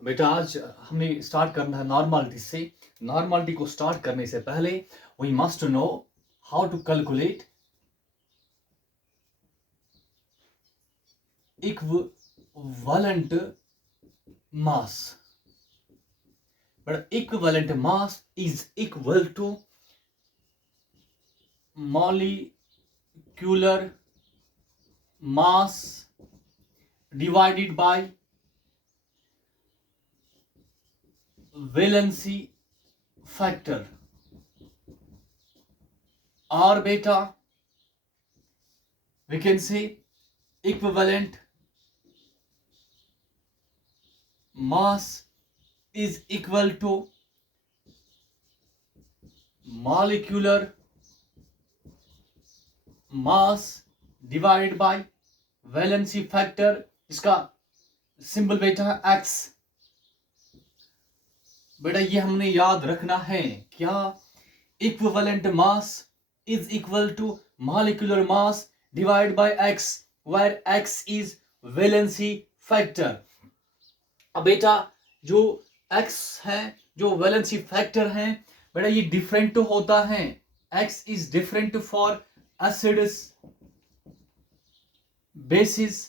बेटा आज हमें स्टार्ट करना है नॉर्मलिटी से। नॉर्मलिटी को स्टार्ट करने से पहले we must know how to calculate equivalent mass. But equivalent mass is equal to molecular mass divided by valency factor। or beta we can say equivalent mass is equal to molecular mass divided by valency factor। इसका symbol बेटा है x। बेटा ये हमने याद रखना है क्या, equivalent mass is equal to molecular mass divide by x, where x is valency factor. अब बेटा जो x है, जो वैलेंसी फैक्टर है, बेटा ये डिफरेंट होता है। x is different for acids, basis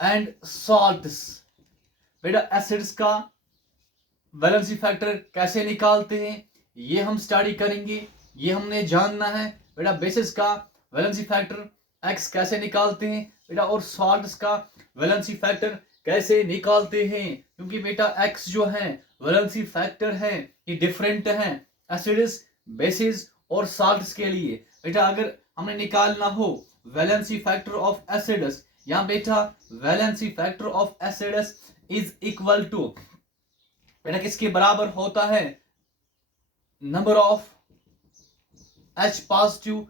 and salts. बेटा एसिड्स का वैलेंसी फैक्टर कैसे निकालते हैं ये हम स्टडी करेंगे, ये हमने जानना है। बेटा बेसिस का वैलेंसी फैक्टर x कैसे निकालते हैं बेटा, और सॉल्ट्स का वैलेंसी फैक्टर कैसे निकालते हैं, क्योंकि बेटा x जो है वैलेंसी फैक्टर है ये डिफरेंट है एसिड्स, बेसिस और सॉल्ट्स के लिए। बेटा अगर हमने निकालना हो वैलेंसी फैक्टर ऑफ एसिड्स, यहाँ बेटा valency factor of acids is equal to बेटा किसके बराबर होता है, number of H positive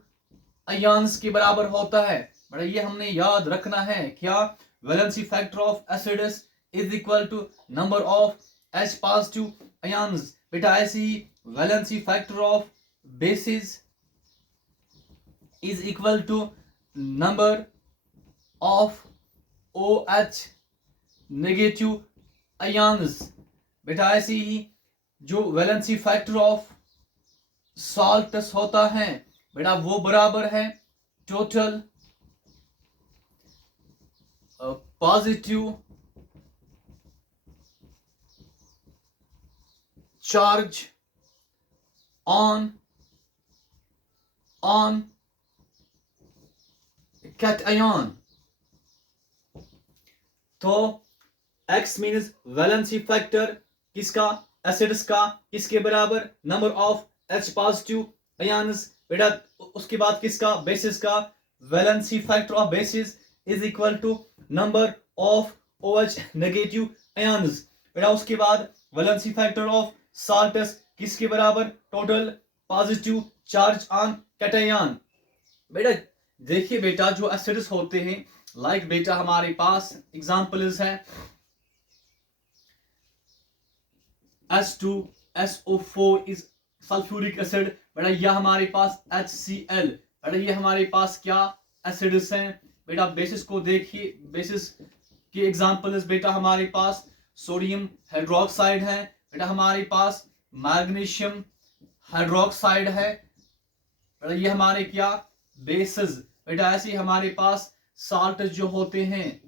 ions के बराबर होता है। बेटा ये हमने याद रखना है क्या, valency factor of acids is equal to number of H positive ions. बेटा ऐसे ही valency factor of bases is equal to number of OH negative ions. बेटा ऐसे ही जो वैलेंसी फैक्टर ऑफ सॉल्ट्स होता है बेटा वो बराबर है total positive charge on cation. तो x मीन्स वैलेंसी फैक्टर किसका, एसिड्स का, किसके बराबर, number of H positive ions. बेटा उसके बाद किसका, बेसिस का, valency factor of bases is equal to number of OH negative ions. बेटा उसके बाद वैलेंसी फैक्टर ऑफ सॉल्ट्स किसके बराबर, total positive charge on cation. बेटा देखिए बेटा जो एसिड्स होते हैं लाइक बेटा हमारे पास एग्जांपल्स हैं H2SO4 इज सल्फ्यूरिक एसिड। बेटा यह हमारे पास HCl। बेटा ये हमारे पास क्या एसिड्स हैं। बेटा बेसिस को देखिए, बेसिस के एग्जांपल्स बेटा हमारे पास सोडियम हाइड्रोक्साइड है, बेटा हमारे पास मैग्नीशियम हाइड्रोक्साइड है। बेटा ये हमारे क्या बेसिस। बेटा ऐसे ही हमारे पास साल्ट जो होते हैं,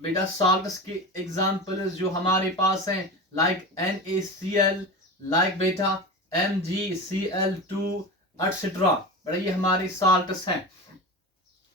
बेटा साल्ट्स के एग्जांपल्स जो हमारे पास हैं लाइक NaCl, लाइक बेटा MgCl2 एटसेट्रा। बेटा ये हमारे साल्ट्स हैं।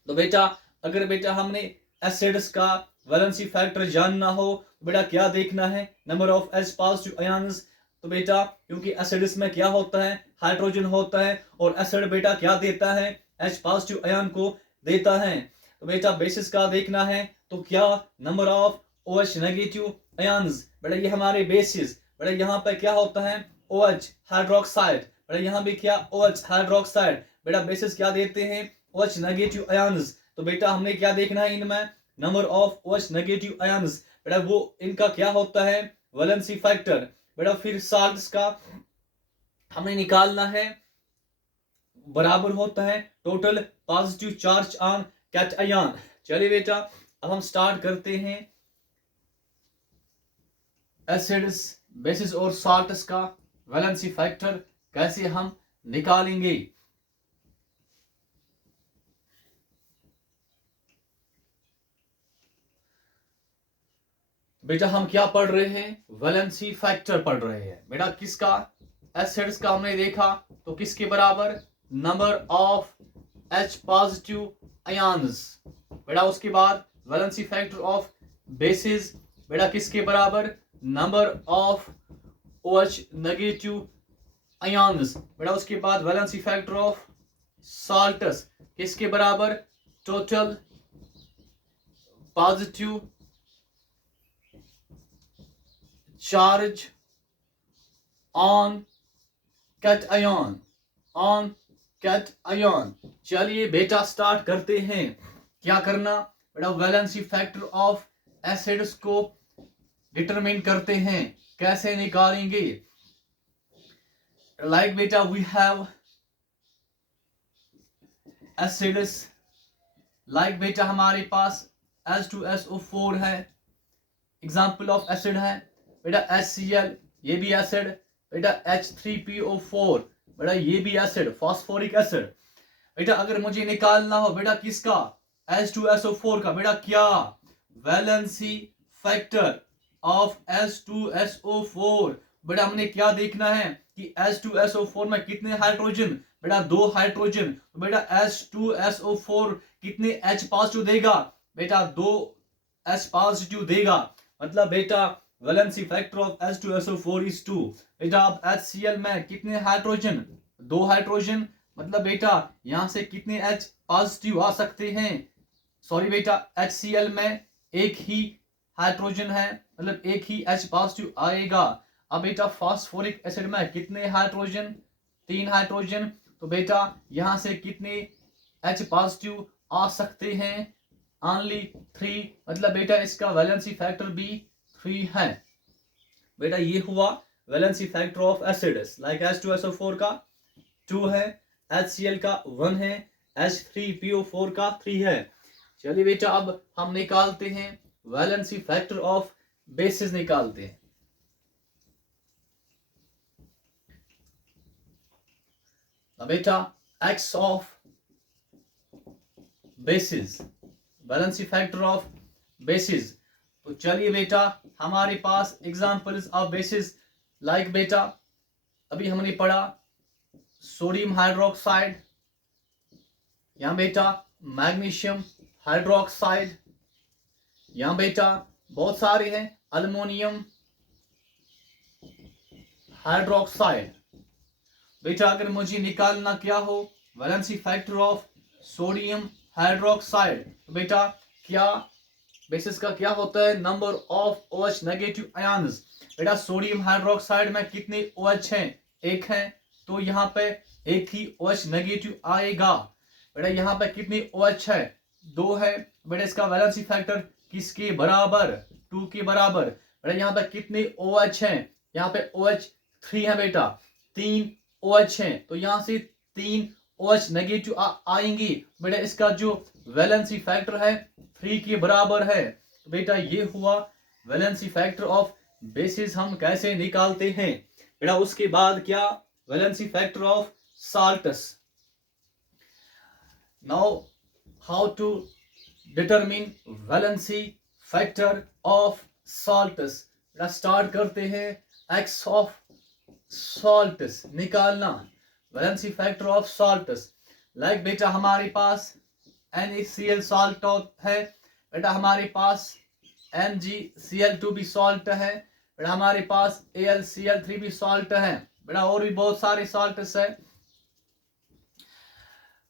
तो बेटा अगर बेटा हमने एसिड्स का वैलेंसी फैक्टर जानना हो तो बेटा क्या देखना है, number of H positive ions. तो बेटा क्योंकि एसिड्स में क्या होता है, हाइड्रोजन होता है, और एसिड बेटा क्या देता है, H पॉजिटिव आयन को देता है। तो बेटा बेसिस का देखना है तो क्या, number of OH negative ions. बेटा ये हमारे बेसिस। बेटा यहाँ पे क्या होता है, OH हाइड्रोक्साइड। बेटा यहाँ भी क्या OH हाइड्रोक्साइड। बेटा बेसिस क्या देते हैं, OH नेगेटिव आयन्स। तो बेटा हमने क्या देखना है इनमें, number of OH negative ions. बेटा वो इनका क्या होता है, वैलेंसी फैक्टर। बेटा फिर साल्ट्स का हमें निकालना है, बराबर होता है total positive charge on cation. चलिए बेटा अब हम स्टार्ट करते हैं एसिड्स, बेसिस और साल्ट्स का वैलेंसी फैक्टर कैसे हम निकालेंगे। बेटा हम क्या पढ़ रहे हैं, वैलेंसी फैक्टर पढ़ रहे हैं। बेटा किसका, एसिड्स का हमने देखा तो किसके बराबर, number of H positive ions. बेटा उसके बाद वैलेंसी फैक्टर ऑफ बेसिस, बेटा किसके बराबर, number of OH negative ions. बेटा उसके बाद वैलेंसी फैक्टर ऑफ साल्ट्स किसके बराबर, total positive charge on cation, on cation. चलिए बेटा स्टार्ट करते हैं। क्या करना बेटा, वैलेंसी फैक्टर ऑफ एसिड्स को डिटरमिन करते हैं, कैसे निकालेंगे। लाइक बेटा वी हैव एसिड्स, लाइक बेटा हमारे पास H2SO4 है, एग्जाम्पल ऑफ एसिड है। बेटा HCl ये भी एसिड, बेटा H3PO4 बेटा ये भी एसिड, फास्फोरिक एसिड। बेटा अगर मुझे निकालना हो बेटा किसका, H2SO4 का, बेटा क्या वैलेंसी फैक्टर ऑफ H2SO4। बेटा हमने क्या देखना है कि H2SO4 में कितने हाइड्रोजन, बेटा 2 हाइड्रोजन। तो बेटा H2SO4 कितने H पॉजिटिव देगा, बेटा 2 H पॉजिटिव देगा। मतलब बेटा valency factor of H2SO4 is 2। बेटा अब HCl में कितने हाइड्रोजन, 2 हाइड्रोजन। मतलब बेटा यहां से कितने H पॉजिटिव आ सकते हैं, सॉरी बेटा HCl में एक ही हाइड्रोजन है, मतलब एक ही H पॉजिटिव आएगा। अब बेटा फास्फोरिक एसिड में कितने हाइड्रोजन, 3 हाइड्रोजन। तो बेटा यहां से कितने H पॉजिटिव आ सकते हैं, ओनली 3। मतलब बेटा इसका वैलेंसी फैक्टर भी 3 है। बेटा ये हुआ valency factor of acids, like H2SO4 का 2 है, HCl का 1 है, H3PO4 का 3 है। चलिए बेटा अब हम निकालते हैं वैलेंसी फैक्टर ऑफ बेसिस, निकालते हैं। अब बेटा X of basis, valency factor of basis. तो चलिए बेटा हमारे पास एग्जांपल्स ऑफ बेसिस, लाइक बेटा अभी हमने पढ़ा सोडियम हाइड्रोक्साइड, यहां बेटा मैग्नीशियम हाइड्रोक्साइड, यहां बेटा बहुत सारे हैं, अल्युमिनियम हाइड्रोक्साइड। बेटा अगर मुझे निकालना क्या हो valency factor of sodium hydroxide, तो बेटा क्या बेसिस का क्या होता है, number of OH negative ions. बेटा सोडियम हाइड्रोक्साइड में कितने OH हैं, एक है, तो यहाँ पे एक ही OH नेगेटिव आएगा। बेटा यहाँ पे कितने OH है, 2 है। बेटा इसका वैलेंसी फैक्टर किसके बराबर, 2 के बराबर। बेटा यहाँ पे कितने OH हैं, यहाँ पे OH 3 है बेटा, 3 OH हैं, तो यहाँ से 3 OH नेगेटिव आएंगी। बेटा इसका जो वैलेंसी फैक्टर है 3 के बराबर है। तो बेटा ये हुआ वैलेंसी फैक्टर ऑफ बेसिस, हम कैसे निकालते हैं। बेटा उसके बाद क्या, valency factor of salts. Now how to determine valency factor of salts. बेटा स्टार्ट करते हैं, X ऑफ साल्ट्स निकालना, valency factor of salts. Like बेटा हमारे पास NaCl सॉल्ट है, बेटा हमारे पास MgCl2 भी सॉल्ट है, बेटा हमारे पास AlCl3 भी सॉल्ट है, बेटा और भी बहुत सारे सॉल्ट्स है।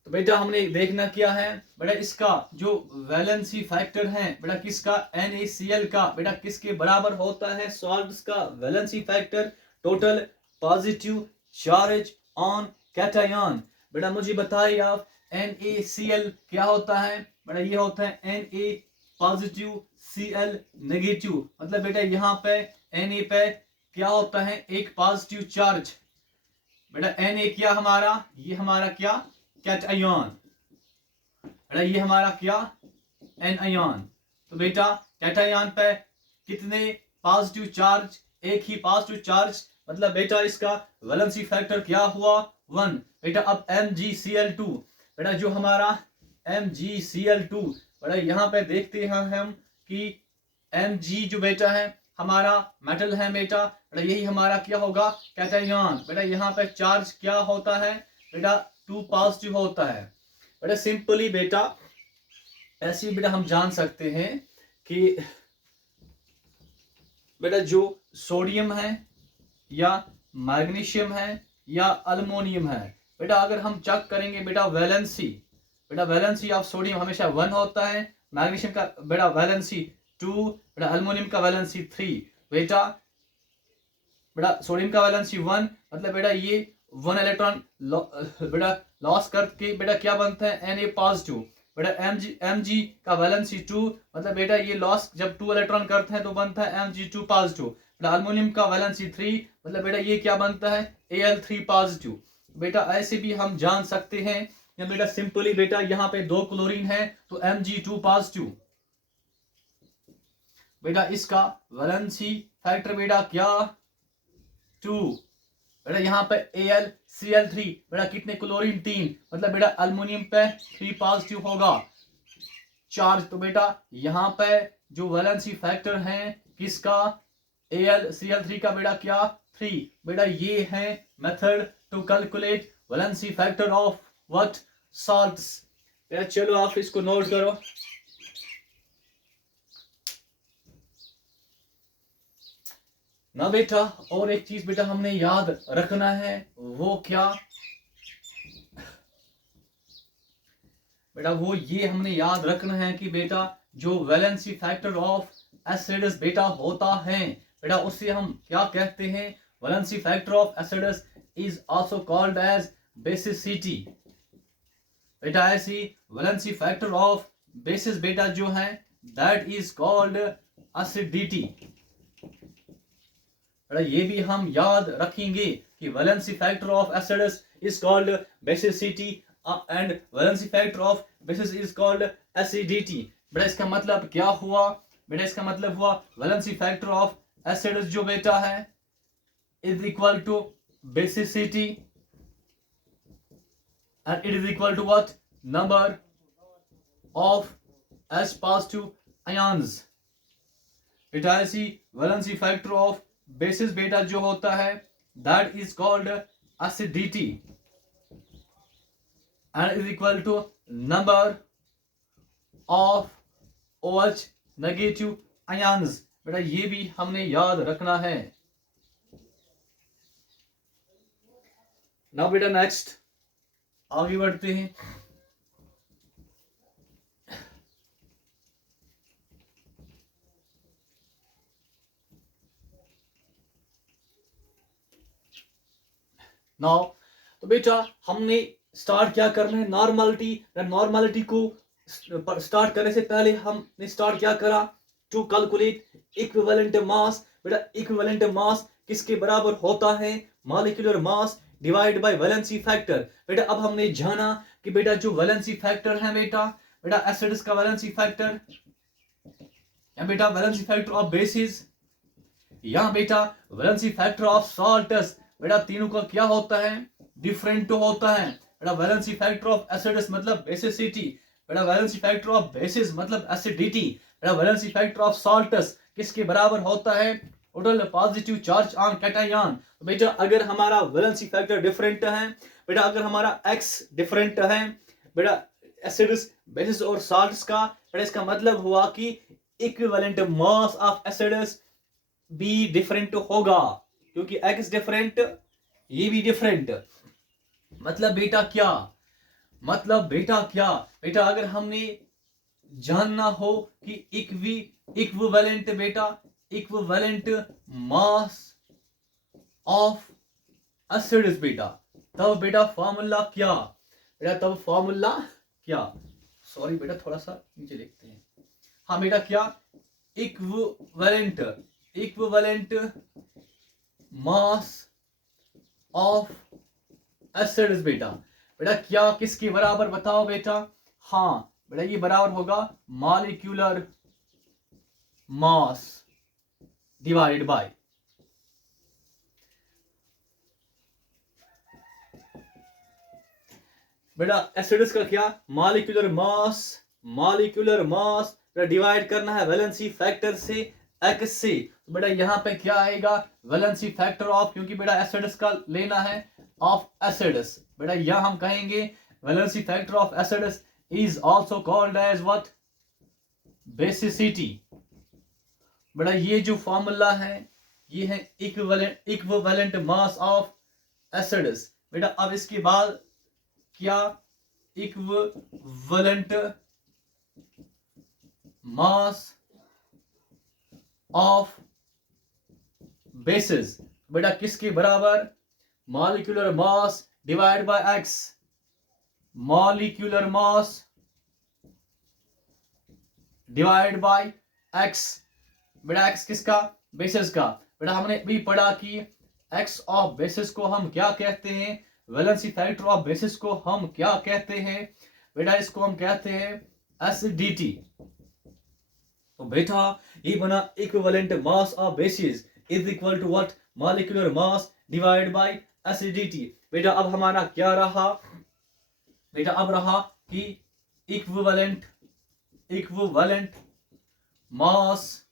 तो बेटा हमने देखना क्या है, बेटा इसका जो वैलेंसी फैक्टर है बेटा किसका, NaCl का, बेटा किसके बराबर होता है, सॉल्ट्स का valency factor, total positive charge on cation. बेटा मुझे बताइए आप NaCl क्या होता है, बेटा ये होता है Na पॉजिटिव Cl नेगेटिव। मतलब बेटा यहाँ पे Na पे क्या होता है, एक पॉजिटिव चार्ज। बेटा Na क्या हमारा, ये हमारा क्या कैटायन, बेटा ये हमारा क्या एनायन। तो बेटा कैटायन पे कितने पॉजिटिव चार्ज एक ही पॉजिटिव चार्ज, मतलब बेटा इसका वैलेंसी फैक्टर क्या हुआ 1। बेटा अब MgCl2, बेटा जो हमारा MgCl2, बेटा यहाँ पे देखते हैं हम कि Mg जो बेटा है हमारा मेटल है बेटा, यही हमारा क्या होगा कैटायन। बेटा यहाँ पे चार्ज क्या होता है बेटा 2 पॉजिटिव होता है। बेटा सिंपली बेटा ऐसे बेटा हम जान सकते हैं कि बेटा जो सोडियम है या मैग्नीशियम है या अल्मोनियम है, बेटा अगर हम चेक करेंगे बेटा वैलेंसी ऑफ सोडियम हमेशा 1 होता है, मैग्नीशियम का बेटा वैलेंसी 2, बेटा अल्मोनियम का वैलेंसी 3। बेटा सोडियम का वैलेंसी 1, मतलब बेटा ये 1 इलेक्ट्रॉन बेटा लॉस करके बेटा क्या बनता है Na पॉजिटिव। बेटा Mg का वैलेंसी 2, मतलब बेटा ये लॉस जब 2 इलेक्ट्रॉन करते हैं तो बनता है Mg2 पॉजिटिव। बेटा अल्मोनियम का वैलेंसी 3, मतलब बेटा ये क्या बनता है Al3 पॉजिटिव। बेटा ऐसे भी हम जान सकते हैं या बेटा सिंपली बेटा यहाँ पे 2 क्लोरीन है तो Mg2 पॉजिटिव। बेटा इसका वैलेंसी फैक्टर बेटा क्या 2। बेटा यहाँ पे AlCl3, बेटा कितने क्लोरीन 3, मतलब बेटा अल्युमिनियम पे 3 पॉजिटिव होगा चार्ज। तो बेटा यहाँ पे जो वैलेंसी फैक्टर है किसका AlCl3 का बेटा क्या 3। बेटा ये है method to calculate valency factor of what salts. बेटा चलो आप इसको नोट करो। ना बेटा और एक चीज बेटा हमने याद रखना है, वो क्या बेटा वो ये हमने याद रखना है कि बेटा जो वैलेंसी फैक्टर ऑफ एसिड्स बेटा होता है बेटा उससे हम क्या कहते हैं, valency factor of acids is also called as basicity. बेटा ऐसी वैलेंसी फैक्टर ऑफ बेसिस बेटा जो है दैट इज कॉल्ड एसिडिटी। ये भी हम याद रखेंगे कि valency factor of acids is called basicity and valency factor of bases is called acidity. बेटा इसका मतलब क्या हुआ, बेटा इसका मतलब हुआ वैलेंसी फैक्टर ऑफ एसिड्स जो बेटा है is equal to basicity and it is equal to what number of H positive ions. बेटा ऐसी वैलेंसी फैक्टर ऑफ बेसिस बेटा जो होता है that is called acidity and is equal to number of OH negative ions. बेटा ये भी हमने याद रखना है। नाउ बेटा नेक्स्ट आगे बढ़ते हैं। नाउ तो बेटा हमने स्टार्ट क्या करना है, नॉर्मलिटी को स्टार्ट करने से पहले हमने स्टार्ट क्या करा टू कैलकुलेट इक्विवेलेंट मास। बेटा इक्विवेलेंट मास किसके बराबर होता है, molecular mass divide bye valency factor. बेटा अब हमने जाना कि बेटा जो वैलेंसी फैक्टर है बेटा एसिड्स का वैलेंसी फैक्टर या बेटा वैलेंसी फैक्टर ऑफ बेसिस या बेटा वैलेंसी फैक्टर ऑफ सॉल्ट्स, बेटा तीनों का क्या होता है डिफरेंट होता है। बेटा वैलेंसी फैक्टर ऑफ एसिड्स मतलब बेसिसिटी, बेटा वैलेंसी फैक्टर ऑफ बेसिस मतलब एसिडिटी, बेटा वैलेंसी फैक्टर ऑफ सॉल्ट्स किसके बराबर होता है total positive charge on cation. तो बेटा अगर हमारा वैलेंसी फैक्टर डिफरेंट है, बेटा अगर हमारा x डिफरेंट है बेटा एसिड्स बेसिस और सॉल्ट्स का, बेटा इसका मतलब हुआ कि इक्विवेलेंट मास ऑफ एसिड्स भी डिफरेंट होगा क्योंकि x डिफरेंट ये भी डिफरेंट। मतलब बेटा क्या, बेटा अगर हमने जानना हो कि इक्विवेलेंट मास ऑफ एसिड्स बेटा तब बेटा फॉर्मूला क्या, सॉरी बेटा थोड़ा सा नीचे लिखते हैं। हाँ बेटा क्या इक्विवेलेंट मास ऑफ एसिड्स बेटा क्या किसके बराबर बताओ बेटा। हाँ बेटा ये बराबर होगा मॉलिक्यूलर मास डिवाइडेड बाय बेटा एसिड्स का क्या, मॉलिक्यूलर मास डिवाइड करना है वैलेंसी फैक्टर से x से। तो बेटा यहाँ पे क्या आएगा, वैलेंसी फैक्टर ऑफ, क्योंकि बेटा एसिड्स का लेना है ऑफ एसिड्स। बेटा यह हम कहेंगे valency factor of acids is also called as what, basicity. बेटा ये जो फॉर्मूला है ये है इक्विवेलेंट मास ऑफ एसिड्स। बेटा अब इसके बाद क्या, इक्विवेलेंट मास ऑफ बेसिस। बेटा किसके बराबर, molecular mass divide bye x, molecular mass divide bye x. बेटा एक्स किसका, बेसिस का। बेटा हमने भी पढ़ा कि एक्स ऑफ बेसिस को हम क्या कहते हैं, वैलेंसी फैक्टर ऑफ बेसिस को हम क्या कहते हैं, बेटा इसको हम कहते हैं एसिडिटी। तो बेटा ये बना equivalent mass of bases is equal to what, molecular mass divide by acidity. बेटा अब हमारा क्या रहा, बेटा अब रहा कि इक्विवेलेंट मास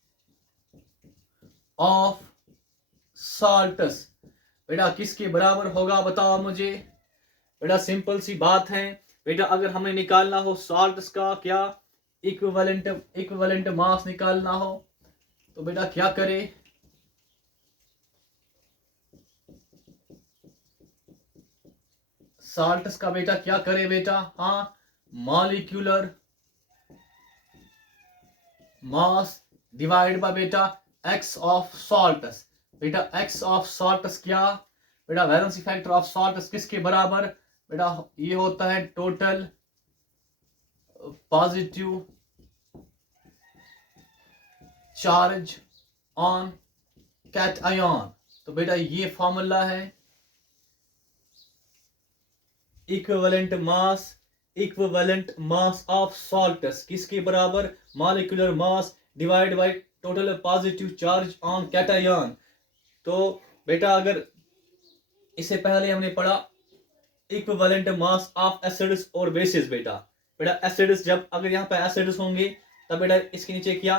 ऑफ साल्ट्स बेटा किसके बराबर होगा बताओ मुझे। बेटा सिंपल सी बात है, बेटा अगर हमें निकालना हो साल्ट्स का क्या, इक्विवेलेंट मास निकालना हो तो बेटा क्या करे, साल्ट्स का बेटा क्या करे बेटा, हाँ मॉलिक्यूलर मास डिवाइड बाय बेटा एक्स ऑफ सॉल्ट्स। बेटा एक्स ऑफ सॉल्ट्स क्या, बेटा वैलेंसी फैक्टर ऑफ सॉल्ट्स किसके बराबर, बेटा ये होता है total positive charge on cation. तो बेटा ये फॉर्मूला है इक्विवेलेंट मास ऑफ सॉल्ट्स किसके बराबर, molecular mass divide by total positive charge on cation. तो बेटा अगर इससे पहले हमने पढ़ा इक्विवेलेंट मास ऑफ एसिड्स और बेसिस। बेटा एसिड्स, जब अगर यहाँ पे एसिड्स होंगे तब बेटा इसके नीचे क्या,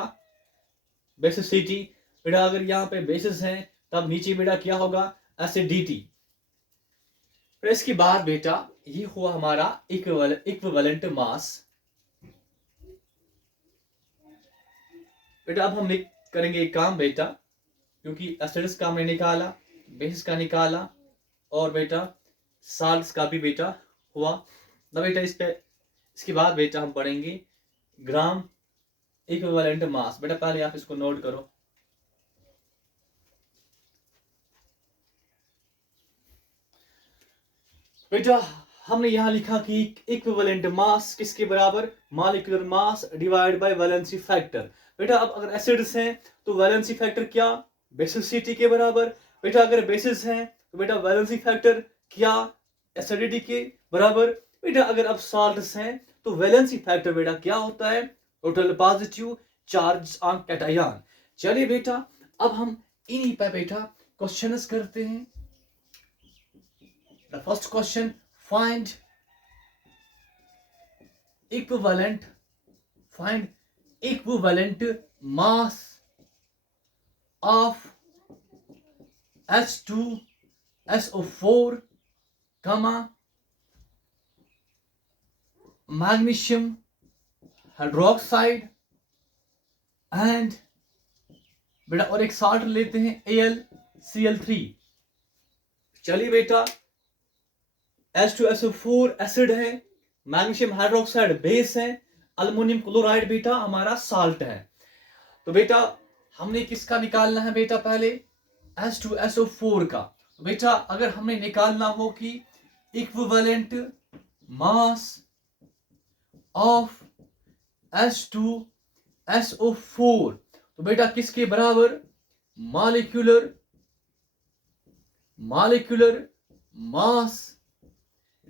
बेसिसिटी। बेटा अगर यहाँ पे बेसिस हैं तब नीचे बेटा क्या होगा, एसिडिटी। फिर इसके बाद बेटा ये हुआ हमारा इक्विवेलेंट मास। बेटा अब हम करेंगे एक काम बेटा, क्योंकि एसिड्स का हमने निकाला, बेसिस का निकाला और बेटा साल्ट्स का भी बेटा हुआ ना बेटा। इसके बाद बेटा हम पढ़ेंगे ग्राम इक्विवेलेंट मास। बेटा पहले आप इसको नोट करो। बेटा हमने यहां लिखा कि इक्विवेलेंट मास किसके बराबर, molecular mass divide bye valency factor. बेटा अब अगर एसिड्स हैं तो वैलेंसी फैक्टर क्या, बेसिसिटी के बराबर। बेटा अगर बेसिस हैं तो बेटा वैलेंसी फैक्टर क्या, एसिडिटी के बराबर। बेटा अगर अब साल्ट्स हैं तो वैलेंसी फैक्टर बेटा क्या होता है, total positive charge on cation. चलिए बेटा अब हम इन्हीं पर बेटा क्वेश्चंस करते हैं। The first question, find equivalent mass of H2SO4, magnesium hydroxide and बेटा और एक साल्ट लेते हैं AlCl3। चलिए बेटा H2SO4 एसिड है, मैग्नीशियम हाइड्रोक्साइड बेस है, अल्युमिनियम क्लोराइड बेटा हमारा साल्ट है। तो बेटा हमने किसका निकालना है बेटा, पहले H2SO4 का। तो बेटा अगर हमें निकालना हो कि इक्विवेलेंट मास ऑफ H2SO4 तो बेटा किसके बराबर, molecular mass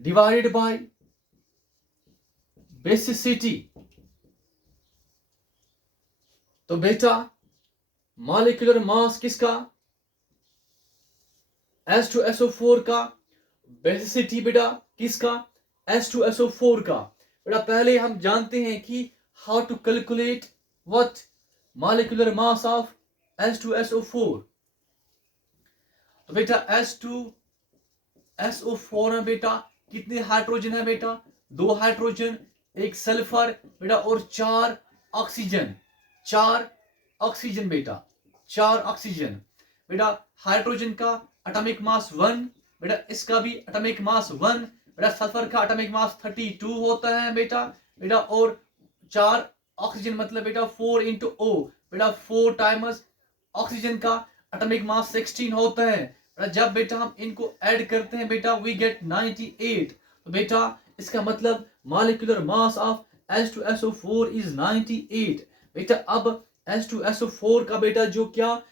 divided bye basicity. तो बेटा मॉलिक्यूलर मास किसका, H2SO4 का, बेसिसिटी बेटा किसका, H2SO4 का। बेटा पहले हम जानते हैं कि how to calculate what molecular mass of H2SO4। तो बेटा H2SO4 में बेटा कितने हाइड्रोजन है बेटा? 2 हाइड्रोजन, 1 सल्फर बेटा और 4 ऑक्सीजन। 4 ऑक्सीजन बेटा, 4 ऑक्सीजन। बेटा हाइड्रोजन का एटॉमिक मास 1, बेटा इसका भी एटॉमिक मास 1। बेटा सल्फर का एटॉमिक मास 32 होता है बेटा। बेटा और 4 ऑक्सीजन मतलब बेटा 4 into O, बेटा 4 टाइम्स ऑक्सीजन का एटॉमिक मास 16 होता है। जब बेटा हम इनको ऐड करते हैं बेटा वी गेट 98। तो बेटा इसका मतलब molecular mass of H2SO4 is 98। बेटा अब H2SO4 का बेटा जो क्या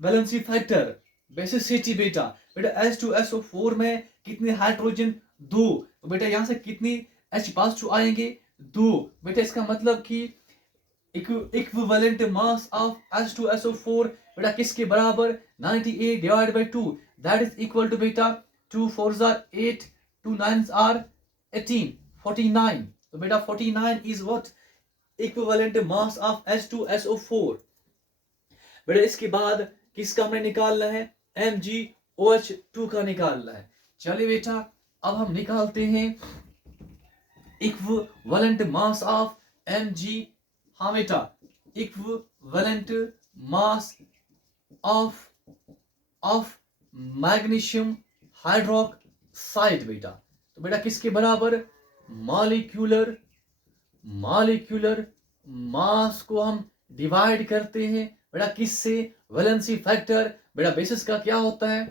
वैलेंसी फैक्टर, बेसिसिटी बेटा, बेटा H2SO4 में कितने हाइड्रोजन? 2। तो बेटा यहां से कितनी H पॉजिटिव आएंगे? 2। बेटा इसका मतलब कि इक्विवेलेंट मास ऑफ H2SO4 बेटा किसके बराबर? 98 divide by 2, that is equal to बेटा 2 4s are 8, 2 9s are 18, 49। तो बेटा 49 is what equivalent mass of H2SO4। बेटा इसके बाद किसका हमें निकालना है? MgOH2 का निकालना है। चलिए बेटा अब हम निकालते हैं इक्विवेलेंट मास ऑफ Mg। हाँ बेटा equivalent mass of magnesium hydroxide बेटा। तो बेटा किसके बराबर? मॉलिक्यूलर मास को हम डिवाइड करते हैं बेटा किससे? Valency factor. बेटा बेसिस का क्या होता है?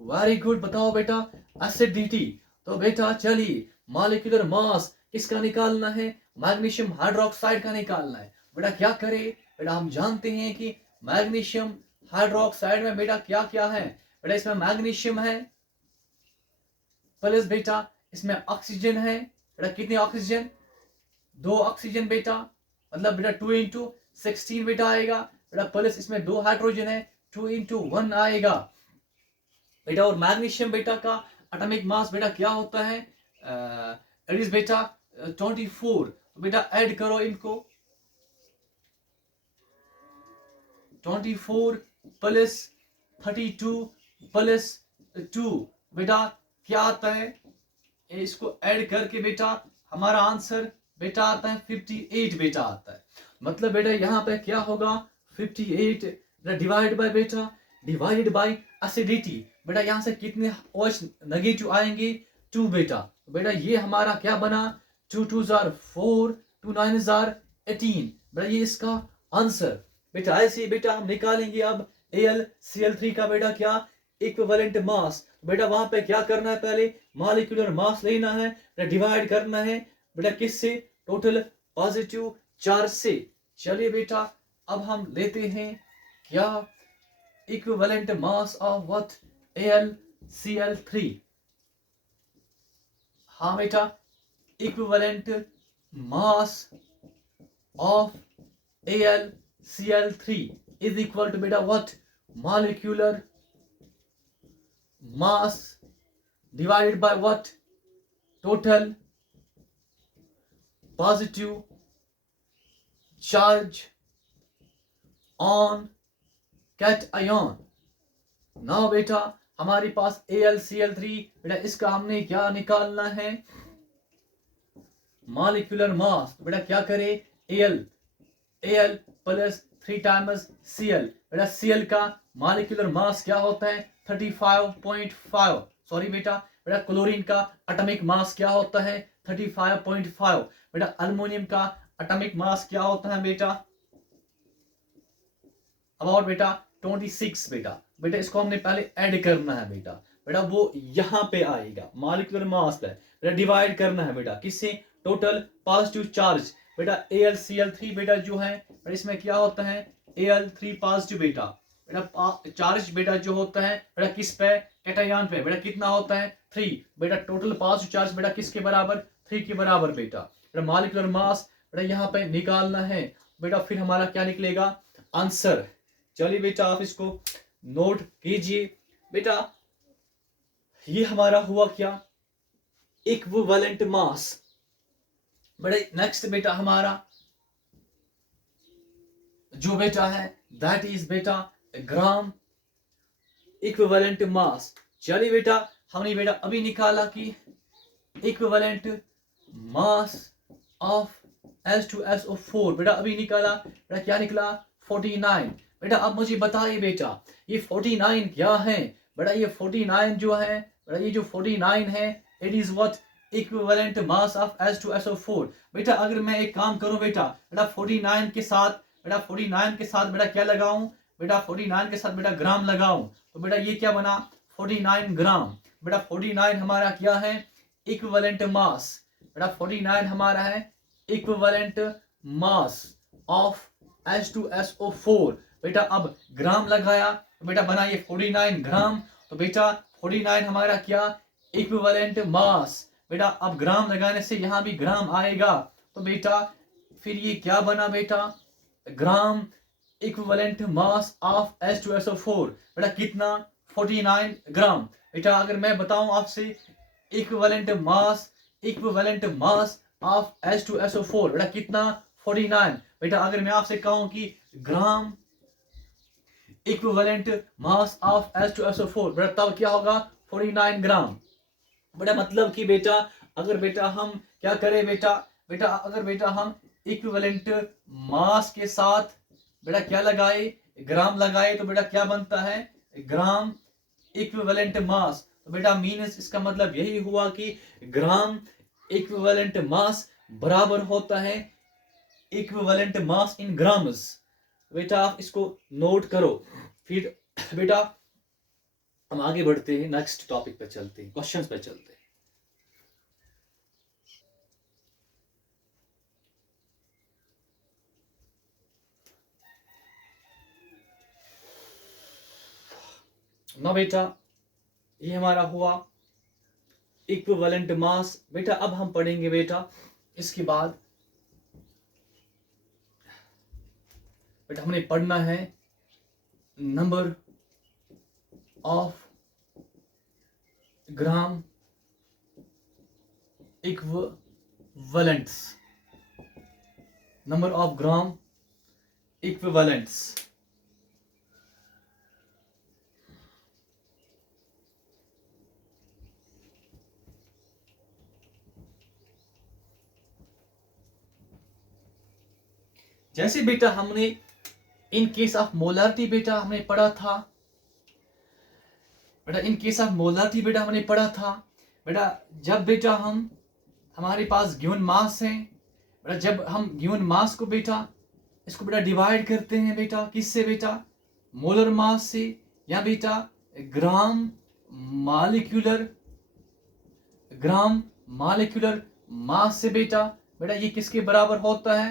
वेरी गुड, बताओ बेटा एसिडिटी। तो बेटा चलिए मॉलिक्यूलर मास किसका निकालना है? मैग्नीशियम हाइड्रोक्साइड का निकालना है। बेटा क्या करें? बेटा हम जानते हैं कि मैग्नीशियम हाइड्रोक्साइड में बेटा क्या क्या है? बेटा इसमें मैग्नीशियम है प्लस बेटा इसमें ऑक्सीजन है। बेटा कितने ऑक्सीजन? 2 ऑक्सीजन बेटा, मतलब बेटा 2 into 16 बेटा आएगा। बेटा प्लस इसमें 2 हाइड्रोजन है, 2 into 1 आएगा बेटा। और मैग्नीशियम बेटा का एटॉमिक मास बेटा क्या होता है? इट इज बेटा 24। बेटा ऐड करो इनको, 24 प्लस 32 प्लस 2 बेटा क्या आता है? इसको ऐड करके बेटा हमारा आंसर बेटा आता है 58 बेटा आता है। मतलब बेटा यहाँ पे क्या होगा? 58 डिवाइड बाय बेटा डिवाइडेड बाय एसिडिटी। बेटा यहाँ से कितने OH नेगेटिव आएंगे? 2 बेटा। बेटा ये हमारा क्या बना? 2 2s are 4, 2 9s are 18। बेटा ये इसका आंसर। बेटा ऐसे बेटा हम निकालेंगे अब AlCl3 का बेटा क्या इक्विवेलेंट मास। बेटा वहां पे क्या करना है? पहले मॉलिक्यूलर मास लेना है, डिवाइड करना है बेटा किससे? टोटल पॉजिटिव चार्ज से। चलिए बेटा अब हम लेते हैं क्या equivalent mass of what AlCl3। हाँ बेटा equivalent mass of AlCl3 is equal to beta what? Molecular mass divided by what? Total positive charge on cation। now बेटा हमारे पास AlCl3 बेटा इसका हमने क्या निकालना है? Molecular mass. बेटा क्या करे? Al plus 3 times Cl। बेटा Cl का मॉलिक्यूलर मास क्या होता है? 35.5। सॉरी बेटा बेटा क्लोरीन का एटॉमिक मास क्या होता है? 35.5। बेटा अल्युमिनियम का एटॉमिक मास क्या होता है बेटा? अबाउट बेटा 26 बेटा। बेटा इसको हमने पहले ऐड करना है बेटा। बेटा वो यहां पे आएगा मॉलिक्यूलर मास पे बेटा डिवाइड करना है बेटा किससे? Total positive charge. बेटा AlCl3 बेटा जो है बेटा इसमें क्या होता है? Al3 पॉजिटिव बेटा। बेटा चार्ज बेटा जो होता है बेटा किस पे? कैटायन पे। बेटा कितना होता है? 3। बेटा टोटल पॉजिटिव चार्ज बेटा किसके बराबर? 3 के बराबर बेटा। बेटा मॉलिक्यूलर मास बेटा यहाँ पे निकालना है बेटा, फिर हमारा क्या निकलेगा? आंसर। चलिए बेटा आप इसको नोट कीजिए। बेटा ये हमारा हुआ क्या? इक्विवेलेंट मास। बड़े नेक्स्ट बेटा हमारा जो बेटा है दैट इज बेटा ग्राम इक्विवेलेंट मास। चलिए बेटा हमने बेटा अभी निकाला कि इक्विवेलेंट मास ऑफ H2SO4 बेटा अभी निकाला। बेटा क्या निकला 49। बेटा अब मुझे बताइए बेटा ये 49 क्या है। बेटा ये 49 जो है बेटा ये जो 49 है it is what equivalent mass of H2SO4। बेटा अगर मैं एक काम करूं बेटा बेटा 49 के साथ बेटा क्या लगाऊं बेटा 49 के साथ बेटा ग्राम लगाऊं तो बेटा ये क्या बना 49 ग्राम। बेटा 49 हमारा क्या है इक्विवेलेंट मास। बेटा 49 हमारा है इक्विवेलेंट मास ऑफ H2SO4। बेटा अब ग्राम लगाया तो बेटा बना ये 49 ग्राम। तो बेटा 49 हमारा क्या इक्विवेलेंट मास। बेटा अब ग्राम लगाने से यहां भी ग्राम आएगा तो बेटा फिर ये क्या बना बेटा ग्राम इक्विवेलेंट मास ऑफ H2SO4। बेटा कितना 49 ग्राम। बेटा अगर मैं बताऊं आपसे इक्विवेलेंट मास ऑफ H2SO4 बेटा कितना 49। बेटा अगर मैं आपसे कहूं कि ग्राम इक्विवेलेंट मास ऑफ H2SO4 बेटा तब क्या होगा 49 ग्राम। बेटा मतलब कि बेटा अगर बेटा हम क्या करें बेटा अगर बेटा हम इक्विवेलेंट मास के साथ बेटा क्या लगाए ग्राम लगाए तो बेटा क्या बनता है ग्राम इक्विवेलेंट मास। तो बेटा मीन्स इसका मतलब यही हुआ कि ग्राम इक्विवेलेंट मास बराबर होता है इक्विवेलेंट मास इन ग्राम्स। बेटा आप इसको नोट करो। फिर बेटा हम आगे बढ़ते हैं नेक्स्ट टॉपिक पे चलते हैं क्वेश्चंस पे चलते हैं। ना बेटा ये हमारा हुआ इक्विवेलेंट मास। बेटा अब हम पढ़ेंगे बेटा इसके बाद बेटा हमने पढ़ना है number of gram equivalents. Number of gram equivalents. जैसे बेटा हमने इन केस ऑफ मोलारिटी बेटा हमने पढ़ा था। बेटा इन केस ऑफ मोलारिटी बेटा हमने पढ़ा था। बेटा जब बेटा हम हमारे पास गिवन मास है बेटा जब हम गिवन मास को बेटा इसको बेटा डिवाइड करते हैं बेटा किससे बेटा मोलर मास से या बेटा ग्राम मालिक्यूलर मास से बेटा बेटा ये किसके बराबर होता है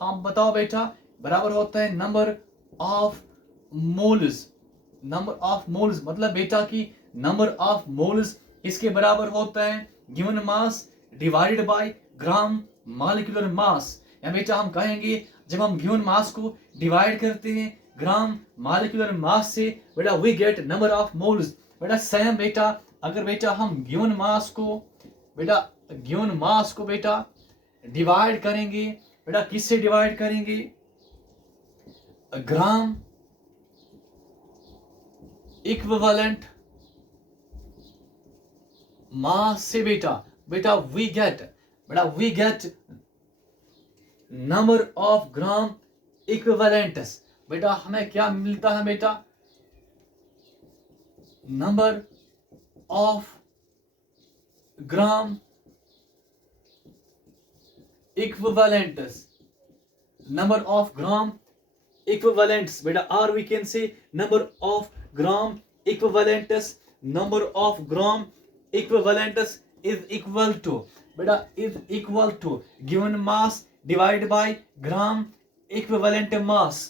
हम बताओ बेटा बराबर होता है नंबर ऑफ मोल्स। मतलब बेटा कि नंबर ऑफ मोल्स इसके बराबर होता है given mass divided bye gram molecular mass. या बेटा हम कहेंगे जब हम गिवन मास को डिवाइड करते हैं ग्राम मॉलिक्यूलर मास से बेटा we get number of moles. बेटा सेम बेटा अगर बेटा हम गिवन मास को बेटा डिवाइड करेंगे बेटा किससे डिवाइड करेंगे ग्राम इक्विवेलेंट मास से बेटा we get number of gram equivalents. बेटा हमें क्या मिलता है बेटा number of gram equivalents. Number of gram equivalents beta or we can say number of gram equivalents। number of gram equivalents is equal to given mass divided by gram equivalent mass।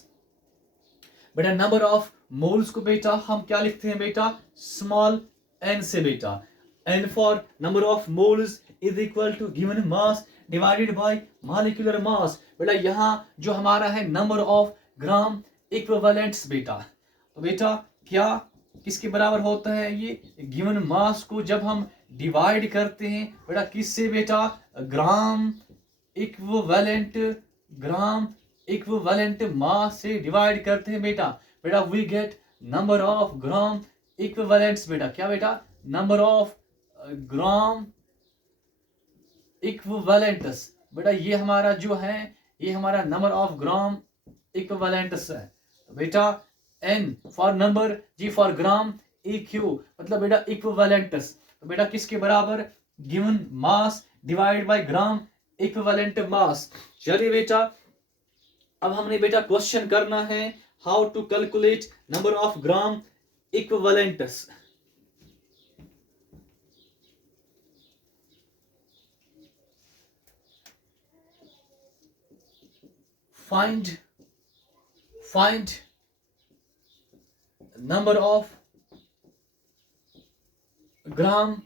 बेटा number of moles को बेटा हम क्या लिखते हैं बेटा small n से बेटा n for number of moles is equal to given mass divided by molecular mass. बेटा यहाँ जो हमारा है नंबर ऑफ ग्राम इक्विवेलेंट्स बेटा तो बेटा क्या किसके बराबर होता है ये गिवन मास को जब हम डिवाइड करते हैं बेटा किससे बेटा, ग्राम इक्विवेलेंट, ग्राम इक्विवेलेंट मास से डिवाइड करते हैं बेटा। बेटा we get number of gram equivalents बेटा, क्या बेटा, नंबर ऑफ ग्राम इक्विवेलेंट्स बेटा, ये हमारा जो है ये हमारा नंबर ऑफ ग्राम इक्विवेलेंट्स है बेटा। N for number, G for gram, E Q मतलब बेटा इक्विवेलेंट्स, तो बेटा किसके बराबर, given mass divide by gram equivalent mass. चलिए बेटा अब हमने बेटा क्वेश्चन करना है, how to calculate number of gram equivalents. find number of gram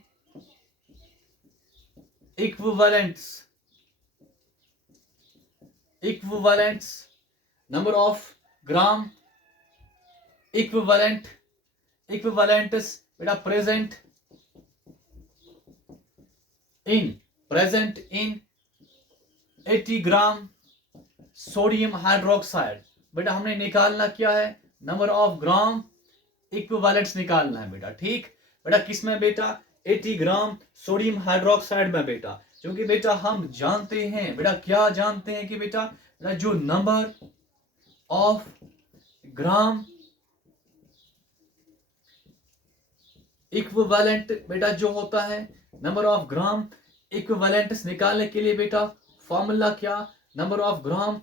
equivalents, number of gram equivalents बेटा present in 80 gram sodium hydroxide. बेटा हमने निकालना क्या है, नंबर ऑफ ग्राम इक्विवेलेंट्स निकालना है बेटा, ठीक बेटा किसमें बेटा, 80 ग्राम सोडियम हाइड्रोक्साइड में बेटा, क्योंकि बेटा हम जानते हैं बेटा, क्या जानते हैं कि बेटा जो नंबर ऑफ ग्राम इक्विवेलेंट बेटा जो होता है, नंबर ऑफ ग्राम इक्विवेलेंट्स निकालने के लिए बेटा फॉर्मूला क्या, नंबर ऑफ ग्राम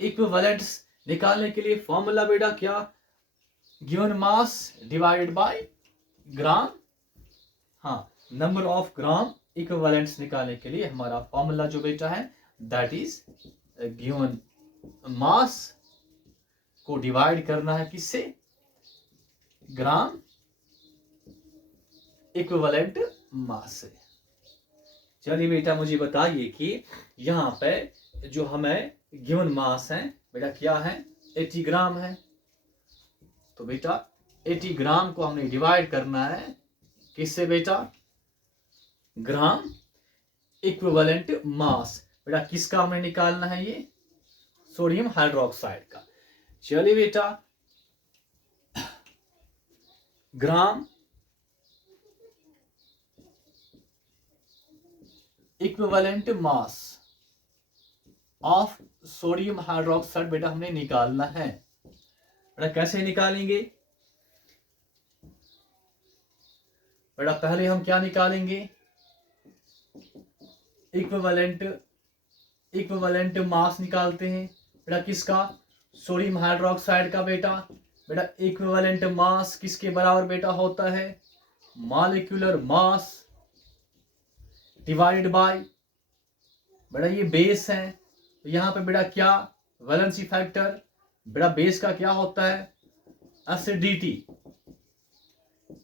इक्विवेलेंट्स निकालने के लिए फॉर्मूला बेटा क्या, गिवन मास डिवाइडेड बाय ग्राम। हाँ, नंबर ऑफ ग्राम इक्विवेलेंट्स निकालने के लिए हमारा फॉर्मूला जो बेटा है दैट इज गिवन मास को डिवाइड करना है किससे, ग्राम इक्विवेलेंट मास से। चलिए बेटा मुझे बताइए कि यहाँ पे जो हमें गिवन मास है बेटा क्या है, 80 ग्राम है, तो बेटा 80 ग्राम को हमने डिवाइड करना है किससे बेटा, ग्राम इक्विवेलेंट मास बेटा किसका हमें निकालना है, ये सोडियम हाइड्रोक्साइड का। चलिए बेटा ग्राम equivalent mass of sodium hydroxide बेटा हमने निकालना है बेटा, कैसे निकालेंगे बेटा, पहले हम क्या निकालेंगे, इक्विवेलेंट मास निकालते हैं बेटा किसका, सोडियम हाइड्रोक्साइड का बेटा। बेटा इक्विवेलेंट मास किसके बराबर बेटा होता है, मॉलिक्यूलर मास डिवाइडेड बाय बेटा ये बेस है, तो यहां पे बेटा क्या, वैलेंसी फैक्टर बेटा बेस का क्या होता है, एसिडिटी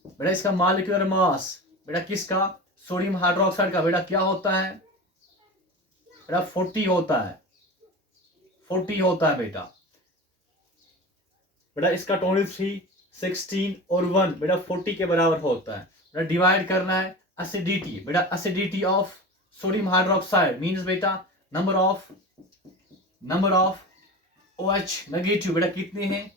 बेटा, इसका मॉलिक्यूलर मास बेटा किसका, सोडियम हाइड्रोक्साइड का बेटा क्या होता है बेटा 40 होता है, 40 होता है बेटा। बेटा इसका 23, 16 और 1 बेटा 40 के बराबर होता है बेटा। डिवाइड करना है एसिडिटी बेटा, acidity of sodium hydroxide means बेटा नंबर ऑफ OH नेगेटिव बेटा कितने हैं,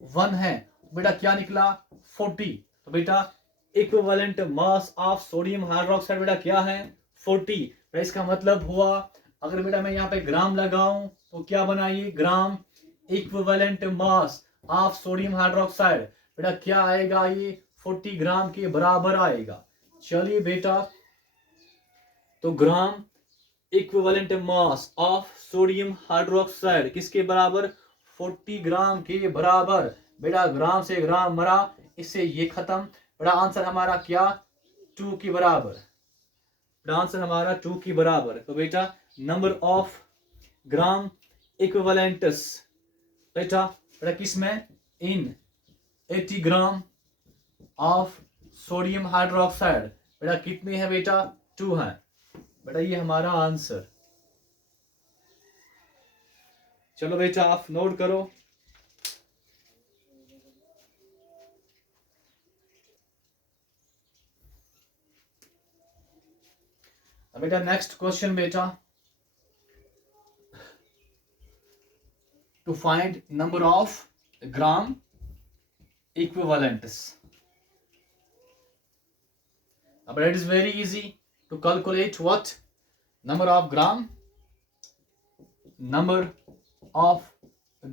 1 है बेटा, क्या निकला 40, तो बेटा equivalent mass of sodium hydroxide बेटा क्या है 40 बेटा। इसका मतलब हुआ अगर बेटा मैं यहाँ पे ग्राम लगाऊं तो क्या बनाइए, ग्राम equivalent mass of sodium hydroxide बेटा क्या आएगा, ये 40 ग्राम के बराबर आएगा। चलिए बेटा तो ग्राम equivalent mass of sodium hydroxide किसके बराबर, 40 ग्राम के बराबर बेटा, ग्राम से ग्राम मरा, इससे ये खत्म बेटा, आंसर हमारा क्या 2 के बराबर बेटा, आंसर हमारा 2 के बराबर। तो बेटा नंबर ऑफ ग्राम इक्विवेलेंट्स बेटा बेटा किसमें, इन 80 ग्राम ऑफ सोडियम हाइड्रोक्साइड बेटा कितने हैं बेटा, 2 हैं बेटा, ये हमारा आंसर। चलो बेटा आप नोट करो। बेटा नेक्स्ट क्वेश्चन बेटा, to find number of gram equivalents. But it is very easy to calculate what? Number of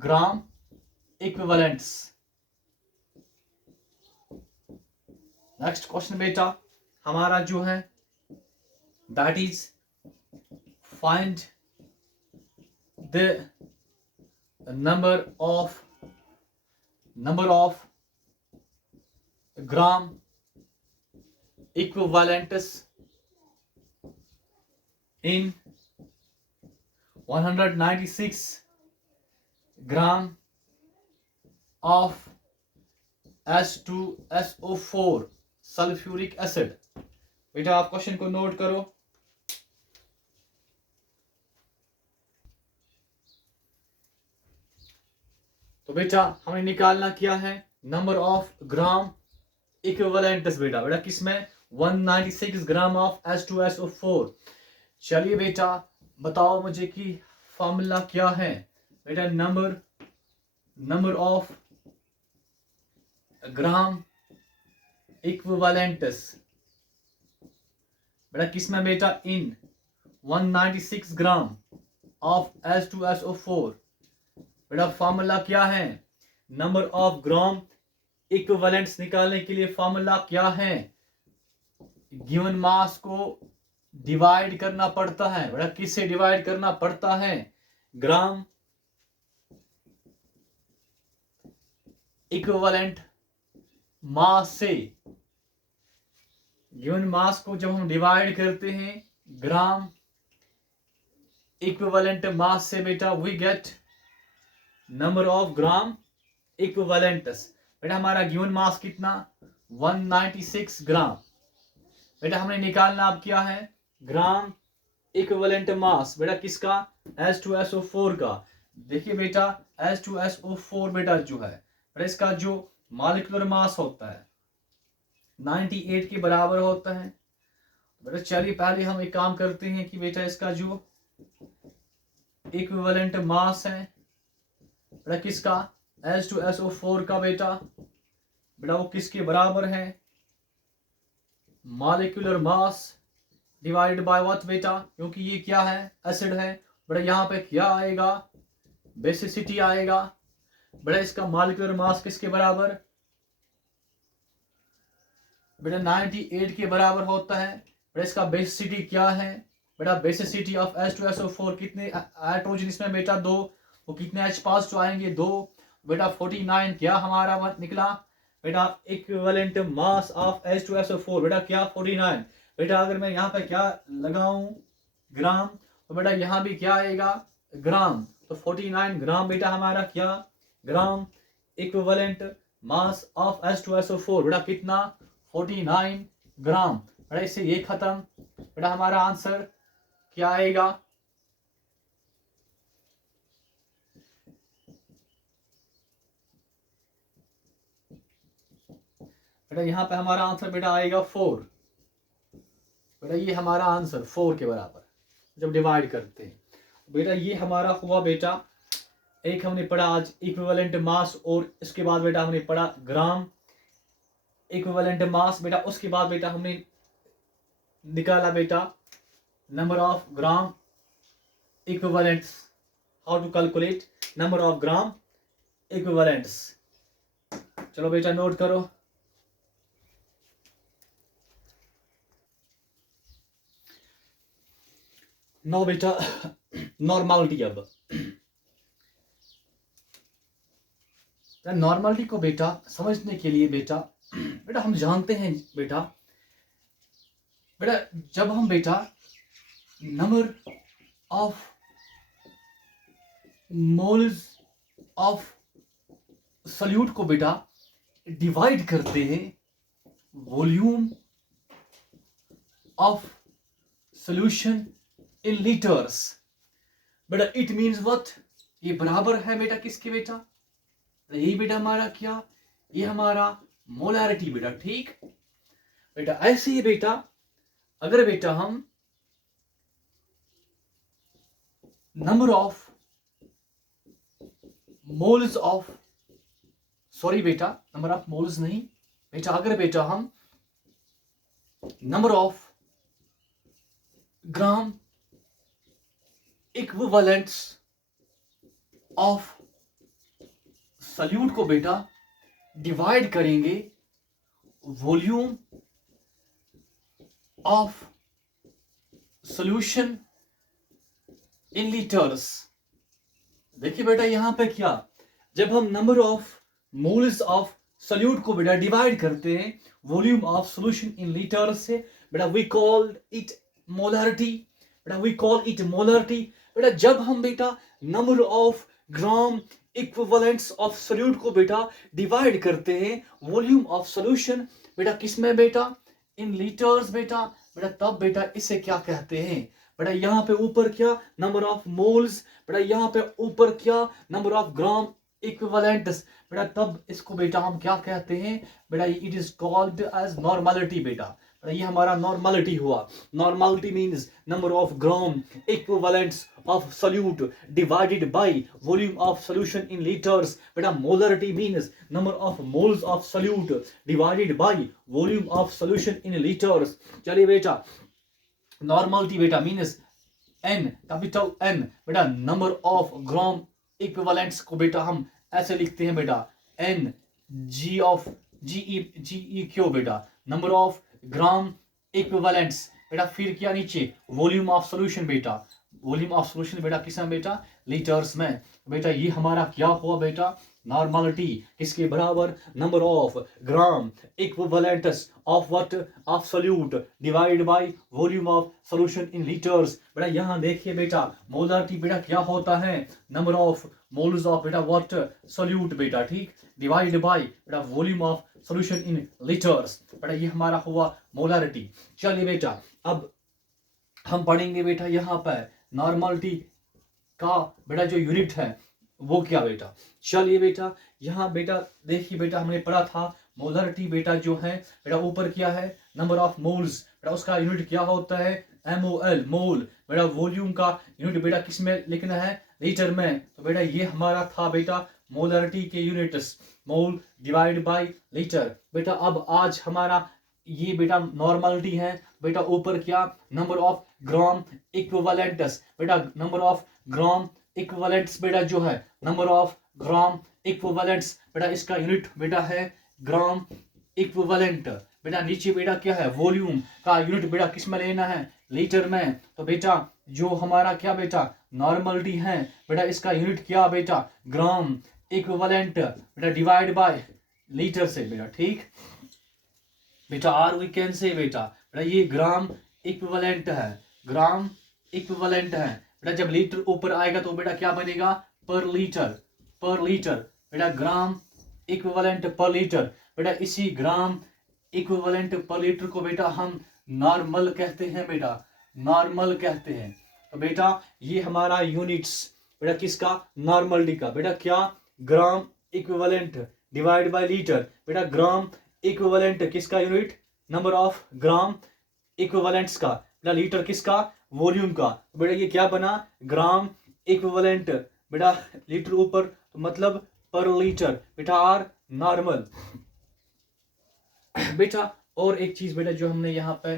gram equivalents. Next question बेटा हमारा जो है that is find the number of gram equivalents in 196 gram of H2SO4 sulphuric acid. बेटा आप question को note करो. तो बेटा हमें निकालना क्या है? Number of gram equivalents. बेटा किसमें? 196 ग्राम ऑफ H2SO4. चलिए बेटा बताओ मुझे कि फॉर्मूला क्या है. बेटा नंबर ऑफ ग्राम इक्विवेलेंट्स. बेटा किसमें? बेटा इन 196 ग्राम ऑफ H2SO4. बेटा फॉर्मूला क्या है? नंबर ऑफ ग्राम इक्विवेलेंट्स निकालने के लिए फॉर्मूला क्या है? गिवन मास को डिवाइड करना पड़ता है. बेटा किससे डिवाइड करना पड़ता है? ग्राम इक्विवेलेंट मास से. गिवन मास को जब हम डिवाइड करते हैं ग्राम इक्विवेलेंट मास से बेटा we get number of gram equivalents. बेटा हमारा गिवन मास कितना? 196 ग्राम. बेटा हमने निकालना अब क्या है? ग्राम इक्विवेलेंट मास. बेटा किसका? H2SO4 का. देखिए बेटा H2SO4 बेटा जो है बेटा इसका जो मॉलिक्यूलर मास होता है 98 के बराबर होता है. बेटा चलिए पहले हम एक काम करते हैं कि बेटा इसका जो इक्विवेलेंट मास है बेटा किसका? H2SO4 का. बेटा वो किसके बराबर है? Molecular mass divided by what बेटा, क्योंकि ये क्या है? एसिड है. बेटा यहाँ पे क्या आएगा? बेसिसिटी आएगा. बेटा इसका मॉलिक्यूलर मास किसके बराबर? बेटा 98 के बराबर होता है. बेटा इसका बेसिसिटी क्या है? बेटा बेसिसिटी ऑफ H2SO4 कितने हाइड्रोजन इसमें बेटा? 2. वो कितने H पॉजिटिव आएंगे? 2. बेटा 49 क्या हमारा निकला? बेटा इक्विवेलेंट मास ऑफ H2SO4 बेटा क्या? 49. बेटा अगर मैं यहाँ पे क्या लगाऊं? ग्राम. तो बेटा यहाँ भी क्या आएगा? ग्राम. तो 49 ग्राम बेटा हमारा क्या? ग्राम इक्विवेलेंट मास ऑफ H2SO4 बेटा कितना? 49 ग्राम. बेटा इससे ये खत्म. बेटा हमारा आंसर क्या आएगा? बेटा यहाँ पे हमारा आंसर बेटा आएगा 4. बेटा ये हमारा आंसर 4 के बराबर जब डिवाइड करते हैं. बेटा ये हमारा हुआ बेटा. एक हमने पढ़ा आज इक्विवेलेंट मास और इसके बाद बेटा हमने पढ़ा ग्राम इक्विवेलेंट मास. बेटा उसके बाद बेटा हमने निकाला बेटा number of gram equivalents. How to calculate number of gram equivalents. चलो बेटा नोट करो. नो बेटा नॉर्मलिटी. अब नॉर्मलिटी को बेटा समझने के लिए बेटा हम जानते हैं बेटा जब हम बेटा number of moles of solute को बेटा डिवाइड करते हैं volume of solution in litres. बेटा इट मीन्स व्हाट? ये बराबर है बेटा किसके? बेटा यही बेटा हमारा क्या? ये हमारा मोलैरिटी बेटा. ठीक बेटा ऐसे ही बेटा अगर बेटा हम number of moles of, sorry बेटा, नंबर ऑफ मोल्स नहीं बेटा, अगर बेटा हम number of gram equivalents of solute को बेटा डिवाइड करेंगे volume of solution in litres. देखिए बेटा यहां पे क्या, जब हम number of moles of solute को बेटा डिवाइड करते हैं volume of solution in litres से, बेटा वी कॉल्ड इट मोलारिटी। बेटा वी कॉल इट मोलारिटी। बेटा जब हम बेटा number of gram equivalents of solute को बेटा डिवाइड करते हैं वॉल्यूम ऑफ सॉल्यूशन बेटा किस में बेटा, इन लीटर्स बेटा, बेटा तब बेटा इसे क्या कहते हैं बेटा, यहाँ पे ऊपर क्या नंबर ऑफ मोल्स, बेटा यहाँ पे ऊपर क्या नंबर ऑफ ग्राम इक्विवेलेंट्स, बेटा तब इसको बेटा हम क्या कहते हैं बेटा, it is called as normality बेटा। ये हमारा नॉर्मलिटी हुआ। Normality means number of gram equivalents of solute divided by volume of solution in litres. बेटा molarity means number of moles of solute divided by volume of solution in litres. चलिए बेटा normality बेटा means n, capital N बेटा number of gram equivalents को बेटा हम ऐसे लिखते हैं बेटा n g of G Q बेटा नंबर ऑफ ग्राम इक्विवेलेंट्स बेटा, फिर क्या नीचे वॉल्यूम ऑफ सॉल्यूशन बेटा, वॉल्यूम ऑफ सॉल्यूशन बेटा किस में बेटा, लीटर्स में। बेटा ये हमारा क्या हुआ बेटा, नॉर्मलिटी किसके बराबर, number of gram equivalents of what, of solute divide by volume of solution in litres. बेटा यहाँ देखिए बेटा मोलारिटी बेटा क्या होता है, नंबर ऑफ मोल्स ऑफ बेटा व्हाट सॉल्यूट बेटा, ठीक, डिवाइड बाय बेटा volume of solution in litres. बेटा ये हमारा हुआ मोलारिटी। चलिए बेटा अब हम पढ़ेंगे बेटा यहाँ पर नॉर्मलिटी का बेटा जो यूनिट है वो क्या बेटा। चलिए बेटा यहाँ बेटा देखिए बेटा हमने पढ़ा था मोलारिटी बेटा जो है बेटा ऊपर क्या है नंबर ऑफ मोल्स, बेटा उसका यूनिट क्या होता है MOL मोल। बेटा वॉल्यूम का यूनिट बेटा किस में लिखना है, लीटर में। तो बेटा ये हमारा था बेटा मोलारिटी के यूनिट्स, मोल डिवाइड बाय लीटर। बेटा अब आज हमारा ये बेटा नॉर्मलिटी है बेटा, ऊपर क्या नंबर ऑफ ग्राम इक्विवेलेंट्स, बेटा नंबर ऑफ ग्राम इक्विवेलेंट्स बेटा जो है नंबर ऑफ ग्राम इक्विवेलेंट्स बेटा इसका यूनिट बेटा है ग्राम इक्विवेलेंट। बेटा नीचे बेटा क्या है वॉल्यूम का यूनिट बेटा किस में लेना है, लीटर में। तो बेटा जो हमारा क्या बेटा नॉर्मलिटी है बेटा इसका यूनिट क्या बेटा ग्राम इक्विवेलेंट बेटा डिवाइड बाय लीटर से बेटा, ठीक बेटा। आर वी कैन से बेटा ये ग्राम इक्विवेलेंट है, ग्राम इक्विवेलेंट है बेटा। जब लीटर ऊपर आएगा तो बेटा क्या बनेगा पर लीटर, पर लीटर बेटा ग्राम इक्विवेलेंट पर लीटर। बेटा इसी ग्राम इक्विवेलेंट पर लीटर को बेटा हम नॉर्मल कहते हैं बेटा, नॉर्मल कहते हैं। तो बेटा ये हमारा यूनिट्स बेटा किसका नॉर्मलिटी का बेटा क्या ग्राम इक्विवेलेंट डिवाइड बाय लीटर। बेटा ग्राम इक्विवेलेंट किसका unit, number of gram equivalents का बेटा, लीटर किसका वॉल्यूम का। बेटा ये क्या बना ग्राम इक्विवेलेंट बेटा लीटर ऊपर तो मतलब पर लीटर बेटा आर नॉर्मल। बेटा और एक चीज बेटा जो हमने यहाँ पे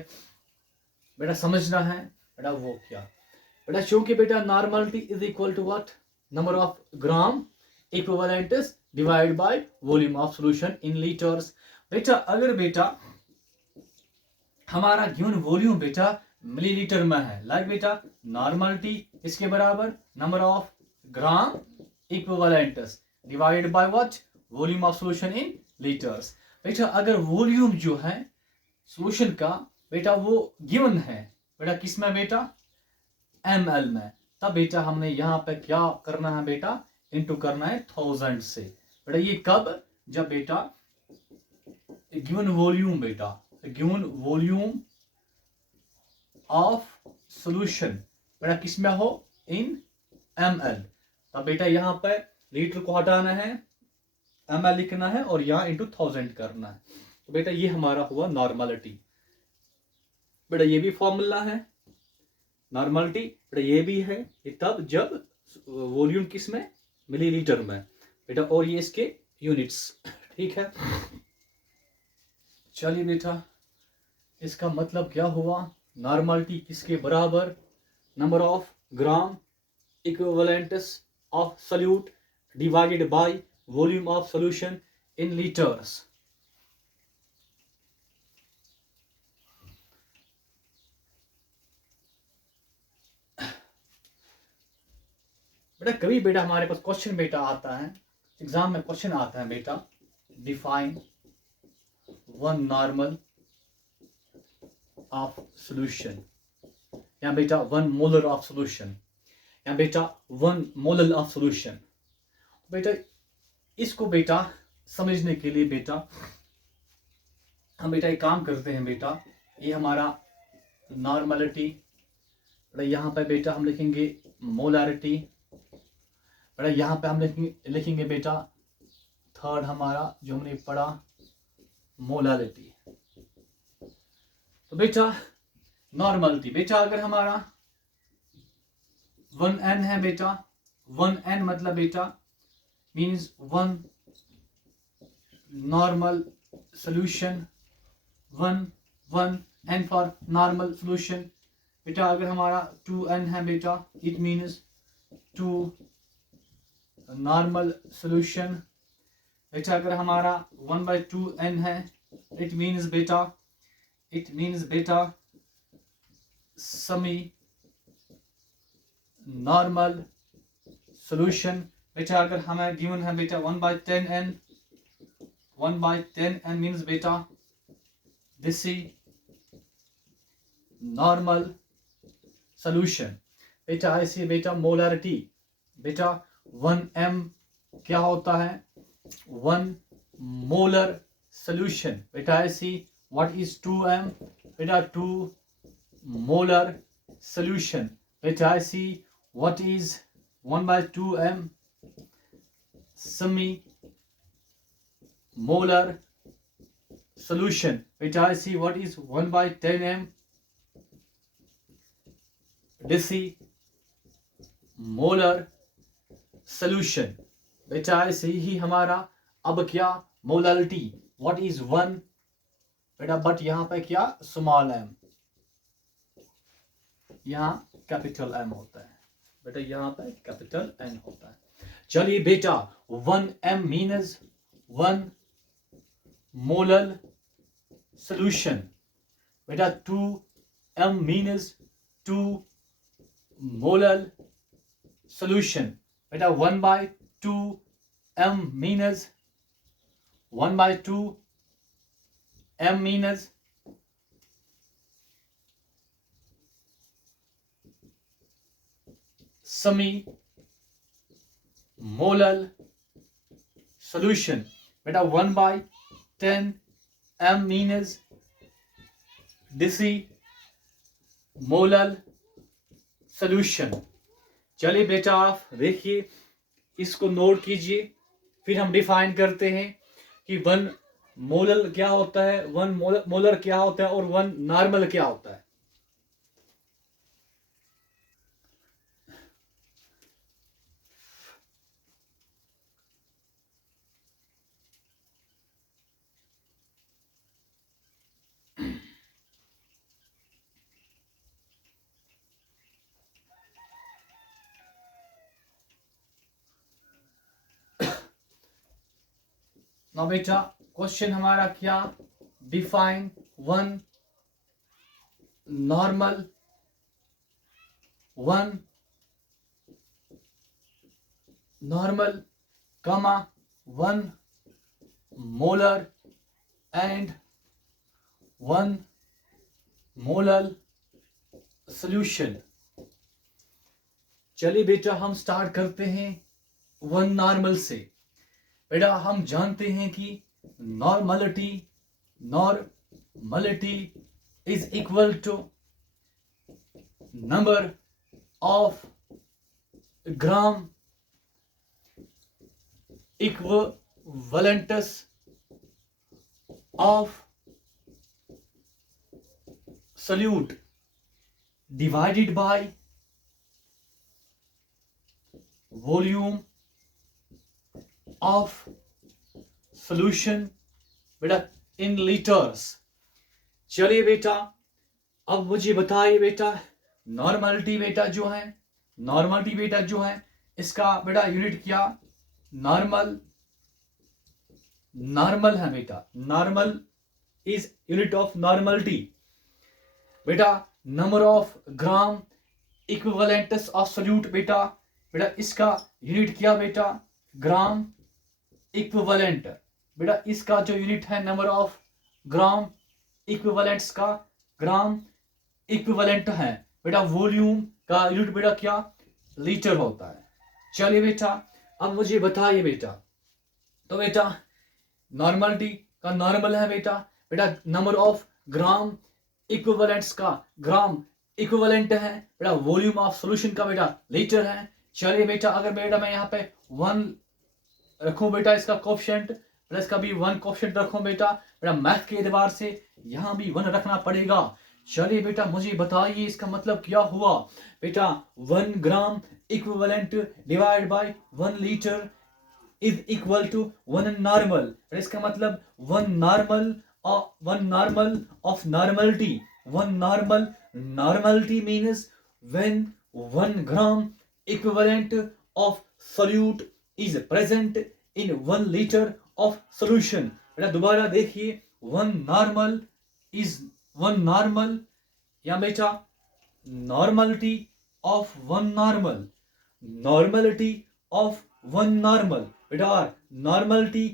बेटा समझना है बेटा वो क्या बेटा, क्योंकि बेटा normality is equal to what number of gram equivalents divide by volume of solution in litres. बेटा अगर बेटा हमारा गिवन वॉल्यूम बेटा मिलीलीटर में है, लाइक बेटा नॉर्मलिटी इसके बराबर number of gram equivalents divided by what volume of solution in litres. बेटा अगर वॉल्यूम जो है सॉल्यूशन का बेटा वो गिवन है बेटा किस में बेटा ml में, तब बेटा हमने यहाँ पे क्या करना है बेटा इनटू करना है 1000 से। बेटा ये कब, जब बेटा गिवन वॉल्यूम बेटा गिवन वॉल्यूम ऑफ सॉल्यूशन बेटा किस में हो इन ml, तब बेटा यहाँ पे लीटर को हटाना है ml लिखना है और यहाँ इनटू 1000 करना है। तो बेटा ये हमारा हुआ नॉर्मलिटी। बेटा ये भी फॉर्मूला है नॉर्मलिटी बेटा ये भी है, ये तब जब वॉल्यूम किस में, मिलीलीटर में बेटा, और ये इसके यूनिट्स, ठीक है। चलिए बेटा, इसका मतलब क्या हुआ, नॉर्मलिटी किसके बराबर, number of gram equivalents of solute divided by volume of solution in litres. बेटा कभी बेटा हमारे पास क्वेश्चन बेटा आता है, एग्जाम में क्वेश्चन आता है बेटा, define one normal of solution, या बेटा वन मोलर ऑफ सॉल्यूशन, या बेटा वन मोलर ऑफ सॉल्यूशन। बेटा इसको बेटा समझने के लिए बेटा हम बेटा एक काम करते हैं बेटा, ये हमारा नॉर्मलिटी, बेटा यहाँ पे बेटा हम लिखेंगे मोलारिटी, बेटा यहाँ पे हम लिखेंगे बेटा थर्ड हमारा जो हमने पढ़ा मोलारिटी। तो बेटा नॉर्मलिटी, बेटा अगर हमारा 1n है बेटा, 1n मतलब बेटा means one normal solution, one n for normal solution. बेटा अगर हमारा 2n है बेटा, इट मीन्स 2 नॉर्मल सॉल्यूशन। बेटा अगर हमारा 1/2n है, इट मीन्स बेटा सेमी नॉर्मल सॉल्यूशन। बेटा अगर हमें गिवन है बेटा 1/10n, 1/10n मीन्स बेटा दिस नॉर्मल सॉल्यूशन। बेटा ऐसे बेटा मोलारिटी, बेटा 1m क्या होता है, 1 मोलर सॉल्यूशन। बेटा ऐसी व्हाट इज 2m, बेटा 2 मोलर सॉल्यूशन। बेटा ऐसी what is 1/2m, semi molar solution. बेटा ऐसी what is 1/10m, deci molar solution. बेटा ऐसे ही हमारा अब क्या मोलारिटी, व्हाट इज 1 बेटा, बट यहां पे क्या स्मॉल m, यहां कैपिटल M होता है बेटा, यहां पे कैपिटल N होता है। चलिए बेटा 1m मीन्स 1 मोलर सॉल्यूशन। बेटा 2m मीन्स 2 मोलर सॉल्यूशन। बेटा 1/2m means 1/2m means semi molar solution. बेटा 1/10m means deci molar solution. चलिए बेटा आप देखिए, इसको नोट कीजिए, फिर हम डिफाइन करते हैं कि 1 मोलर क्या होता है, 1 मोलर क्या होता है और 1 नॉर्मल क्या होता है। ना बेटा क्वेश्चन हमारा क्या, डिफाइन 1 नॉर्मल, 1 नॉर्मल कमा 1 मोलर एंड 1 मोलर सॉल्यूशन। चलिए बेटा हम स्टार्ट करते हैं 1 नॉर्मल से। बेटा हम जानते हैं कि normality is equal to number of gram equivalents of solute divided by volume of solution बेटा in liters। चलिए बेटा अब मुझे बताइए बेटा नॉर्मलिटी बेटा जो है, नॉर्मलिटी बेटा जो है इसका बेटा यूनिट क्या, नॉर्मल, नॉर्मल है बेटा, normal is unit of normality बेटा number of gram equivalents of solute बेटा, बेटा इसका यूनिट क्या बेटा, ग्राम इक्विवेलेंट, बेटा इसका जो यूनिट है नंबर ऑफ ग्राम इक्विवेलेंट्स का, ग्राम इक्विवेलेंट है बेटा, वॉल्यूम का यूनिट बेटा क्या, लीटर होता है। चलिए बेटा अब मुझे बताइए बेटा, तो बेटा नॉर्मलिटी का नॉर्मल है बेटा, बेटा नंबर ऑफ ग्राम इक्विवेलेंट्स का ग्राम इक्विवेलेंट है बेटा, वॉल्यूम ऑफ सॉल्यूशन का बेटा लीटर है। चलिए बेटा अगर बेटा मैं यहाँ पे 1 रखूं बेटा इसका कोएफिशिएंट, प्लस का भी 1 कोएफिशिएंट रखूं बेटा, बेटा मैथ के एतबार से यहाँ भी 1 रखना पड़ेगा। चलिए बेटा मुझे बताइए इसका मतलब क्या हुआ बेटा, 1 gram equivalent divide by 1 litre is equal to 1 normal, इसका मतलब 1 normal of normality, 1 normality means when 1 gram equivalent of solute is present in 1 liter of solution। बेटा दोबारा देखिए 1 normal या बेटा normality of 1 normal, normality of 1 normal बेटा normality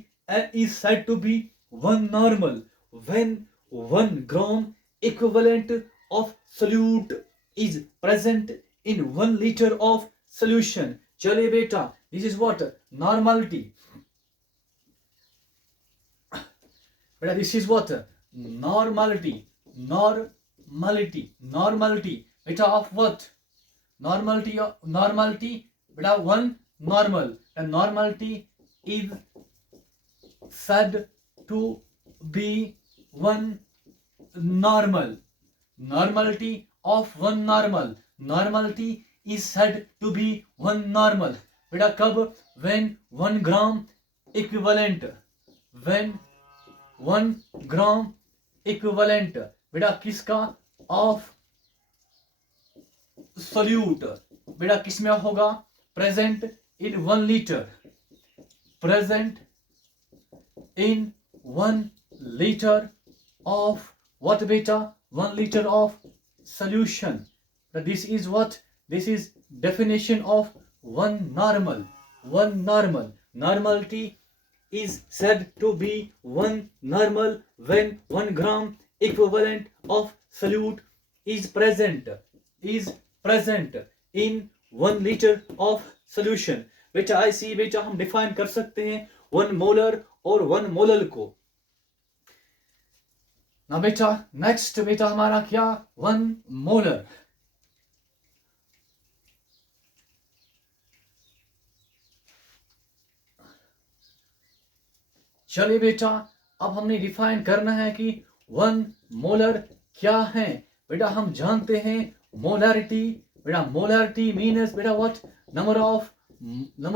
is said to be 1 normal when 1 gram equivalent of solute is present in 1 liter of solution। चलिए बेटा this is what normality, बेटा this is what normality बेटा of what, normality बेटा 1 normal, and normality is said to be 1 normal, normality of 1 normal, normality is said to be 1 normal बेटा कब, when 1 gram equivalent, when 1 gram equivalent बेटा किसका, of solute बेटा किसमें होगा, present in 1 liter, present in 1 liter of what beta, 1 liter of solution। This is what, this is definition of 1 normal, 1 normal, normality is said to be 1 normal when 1 gram equivalent of solute is present in 1 liter of solution। बेटा ऐसे बेटा हम define कर सकते हैं 1 molar और 1 molal को ना बेटा। नेक्स्ट बेटा हमारा क्या, 1 मोलर। चलिए बेटा अब हमने डिफाइन करना है कि 1 मोलर क्या है। बेटा हम जानते हैं मोलरिटी, बेटा मोलरिटी मीन्स बेटा what, number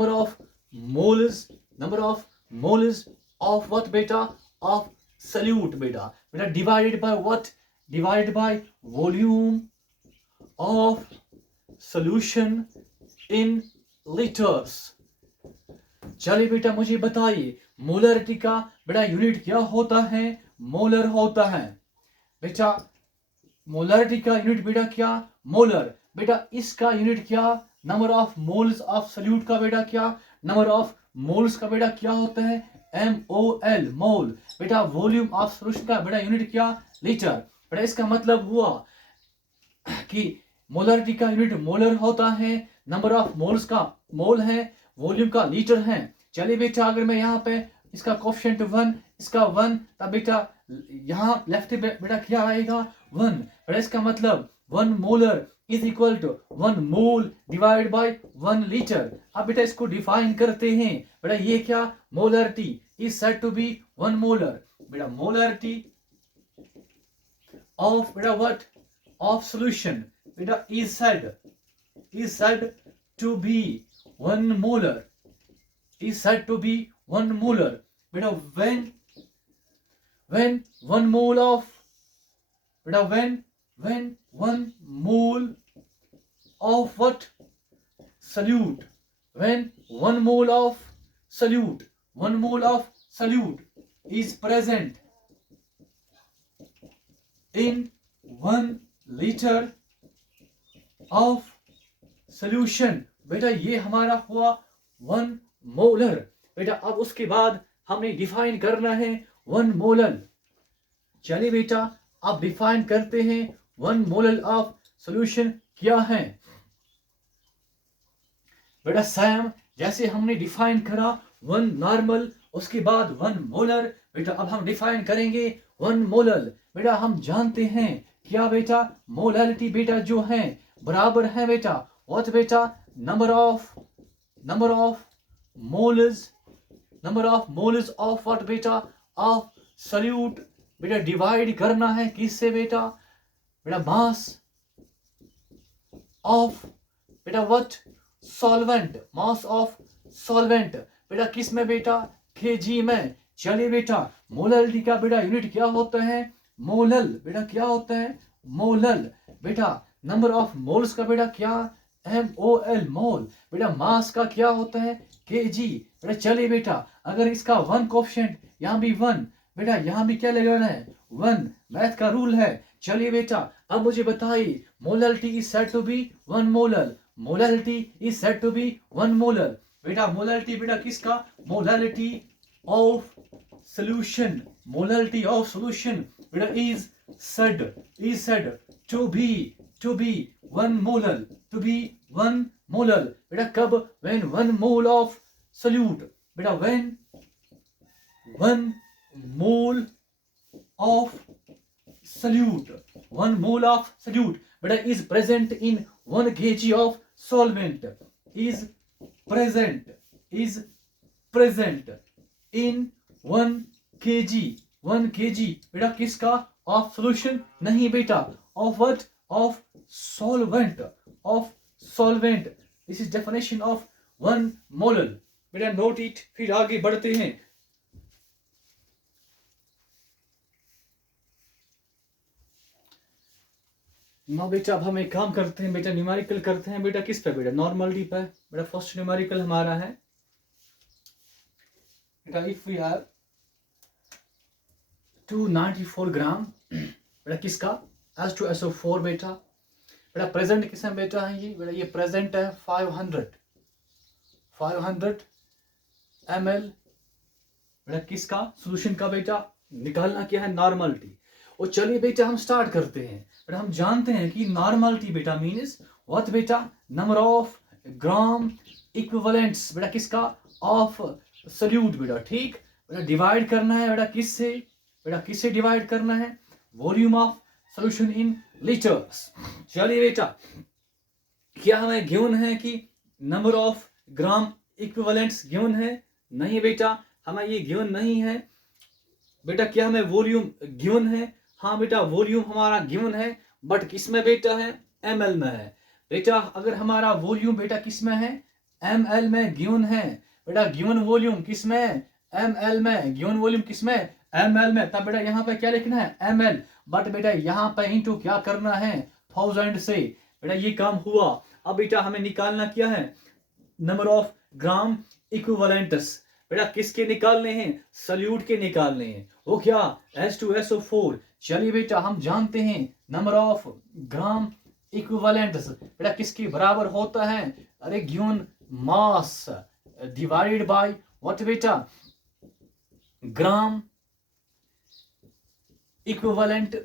of moles of what बेटा, ऑफ सल्यूट बेटा, बेटा divided by what, divided by volume of solution in litres. चलिए बेटा मुझे बताइए मोलरिटी का बेटा यूनिट क्या होता है, मोलर होता है। बेटा मोलरिटी का यूनिट बेटा क्या, मोलर। बेटा इसका यूनिट क्या, number of moles of solute का बेटा क्या, नंबर ऑफ मोल्स का बेटा क्या होता है, MOL मोल। बेटा वॉल्यूम ऑफ सॉल्यूशन का बेटा यूनिट क्या, लीटर। बेटा इसका मतलब हुआ कि मोलरिटी का यूनिट मोलर होता है, नंबर ऑफ मोल्स का मोल है, वॉल्यूम का लीटर है। चलिए बेटा अगर मैं यहाँ पे इसका कोएफिशिएंट 1, इसका 1, तब बेटा यहाँ लेफ्ट बेटा क्या आएगा 1। बेटा इसका मतलब 1 molar is equal to 1 mole divide by 1 litre. अब बेटा इसको डिफाइन करते हैं। बेटा ये क्या, molarity is said to be 1 molar. बेटा मोलरिटी ऑफ बेटा व्हाट, ऑफ सॉल्यूशन। बेटा is said to be 1 molar, is said to be 1 molar. बेटा when 1 mole of, बेटा when 1 mole of what? Solute. When 1 mole of solute, 1 mole of solute is present in 1 liter of solution. बेटा ये हमारा हुआ 1 molar. बेटा अब उसके बाद हमें डिफाइन करना है 1 मोलर. चलिए बेटा अब डिफाइन करते हैं 1 मोलर ऑफ सॉल्यूशन क्या है. बेटा सैम जैसे हमने डिफाइन करा 1 नॉर्मल, उसके बाद 1 मोलर. बेटा अब हम डिफाइन करेंगे 1 मोलर. बेटा हम जानते हैं क्या बेटा, मोलैरिटी बेटा जो है बराबर है बेटा व्हाट बेटा, number of moles of what बेटा, ऑफ सॉल्यूट. बेटा डिवाइड करना है किससे बेटा मास ऑफ बेटा what, solvent, mass of solvent. बेटा किस में बेटा, केजी में. चलिए बेटा मोलैरिटी का बेटा यूनिट क्या होता है, मोलल. बेटा क्या होता है, मोलल. बेटा नंबर ऑफ मोल्स का बेटा क्या, MOL, मोल. बेटा मास का क्या होता है, केजी. बेटा चलिए बेटा अगर इसका 1 कोएफिशिएंट, यहाँ भी 1, बेटा यहाँ भी क्या लगाना है 1, मैथ का रूल है. चलिए बेटा अब मुझे बताइए molarity is said to be 1 molar. Molarity is said to be 1 molar. बेटा मोलैरिटी बेटा किसका, molarity of solution. Molarity of solution बेटा is said to be 1 molar, to be 1 molar. बेटा कब, when 1 mole of solute. बेटा when 1 mole of solute, 1 mole of solute बेटा is present in 1 kg of solvent, is present in 1 kg बेटा किसका, of solution नहीं बेटा, of what, of solvent, of solvent. This is definition of 1 molar. बेटा note it. फिर आगे बढ़ते हैं. ना बेटा अब हम एक काम करते हैं बेटा, न्यूमेरिकल करते हैं बेटा किस पे, बेटा नॉर्मलिटी पे. बेटा फर्स्ट न्यूमेरिकल हमारा है बेटा इफ वी हैव 294 ग्राम बेटा किसका, H2SO4 बेटा. बेटा प्रेजेंट किस में बेटा है ये, बेटा ये प्रेजेंट है 500 ml बेटा किसका, सॉल्यूशन का. बेटा निकालना क्या है, नॉर्मलिटी. और चलिए बेटा हम स्टार्ट करते हैं. बेटा हम जानते हैं कि नॉर्मलिटी बेटा मीन्स व्हाट बेटा, नंबर ऑफ ग्राम इक्विवेलेंट्स बेटा किसका, ऑफ सॉल्यूट. बेटा ठीक. बेटा डिवाइड करना है बेटा किससे, बेटा किससे डिवाइड करना है, volume of solution in litres. चलिए बेटा क्या हमें गिवन है कि number of gram equivalents given है, नहीं बेटा हमें ये गिवन नहीं है. बेटा क्या हमें वॉल्यूम गिवन है, हाँ बेटा वॉल्यूम हमारा गिवन है, बट किस में बेटा है, ml में है. बेटा अगर हमारा वॉल्यूम बेटा किस में है, ml में गिवन है. बेटा गिवन वॉल्यूम किस में, ml में. गिवन वॉल्यूम किस में, ml में. तब बेटा यहाँ पे क्या लिखना है, ml. बट बेटा यहाँ पे इंटू क्या करना है, 1000 से. बेटा ये काम हुआ. अब बेटा हमें निकालना क्या है, नंबर ऑफ ग्राम इक्विवेलेंट्स. बेटा किसके निकालने हैं, सॉल्यूट के निकालने हैं. वो क्या, H2SO4. चलिए बेटा हम जानते हैं नंबर ऑफ ग्राम इक्विवेलेंट्स बेटा किसके बराबर होता है, अरे given mass divided by what बेटा, ग्राम इक्विवेलेंट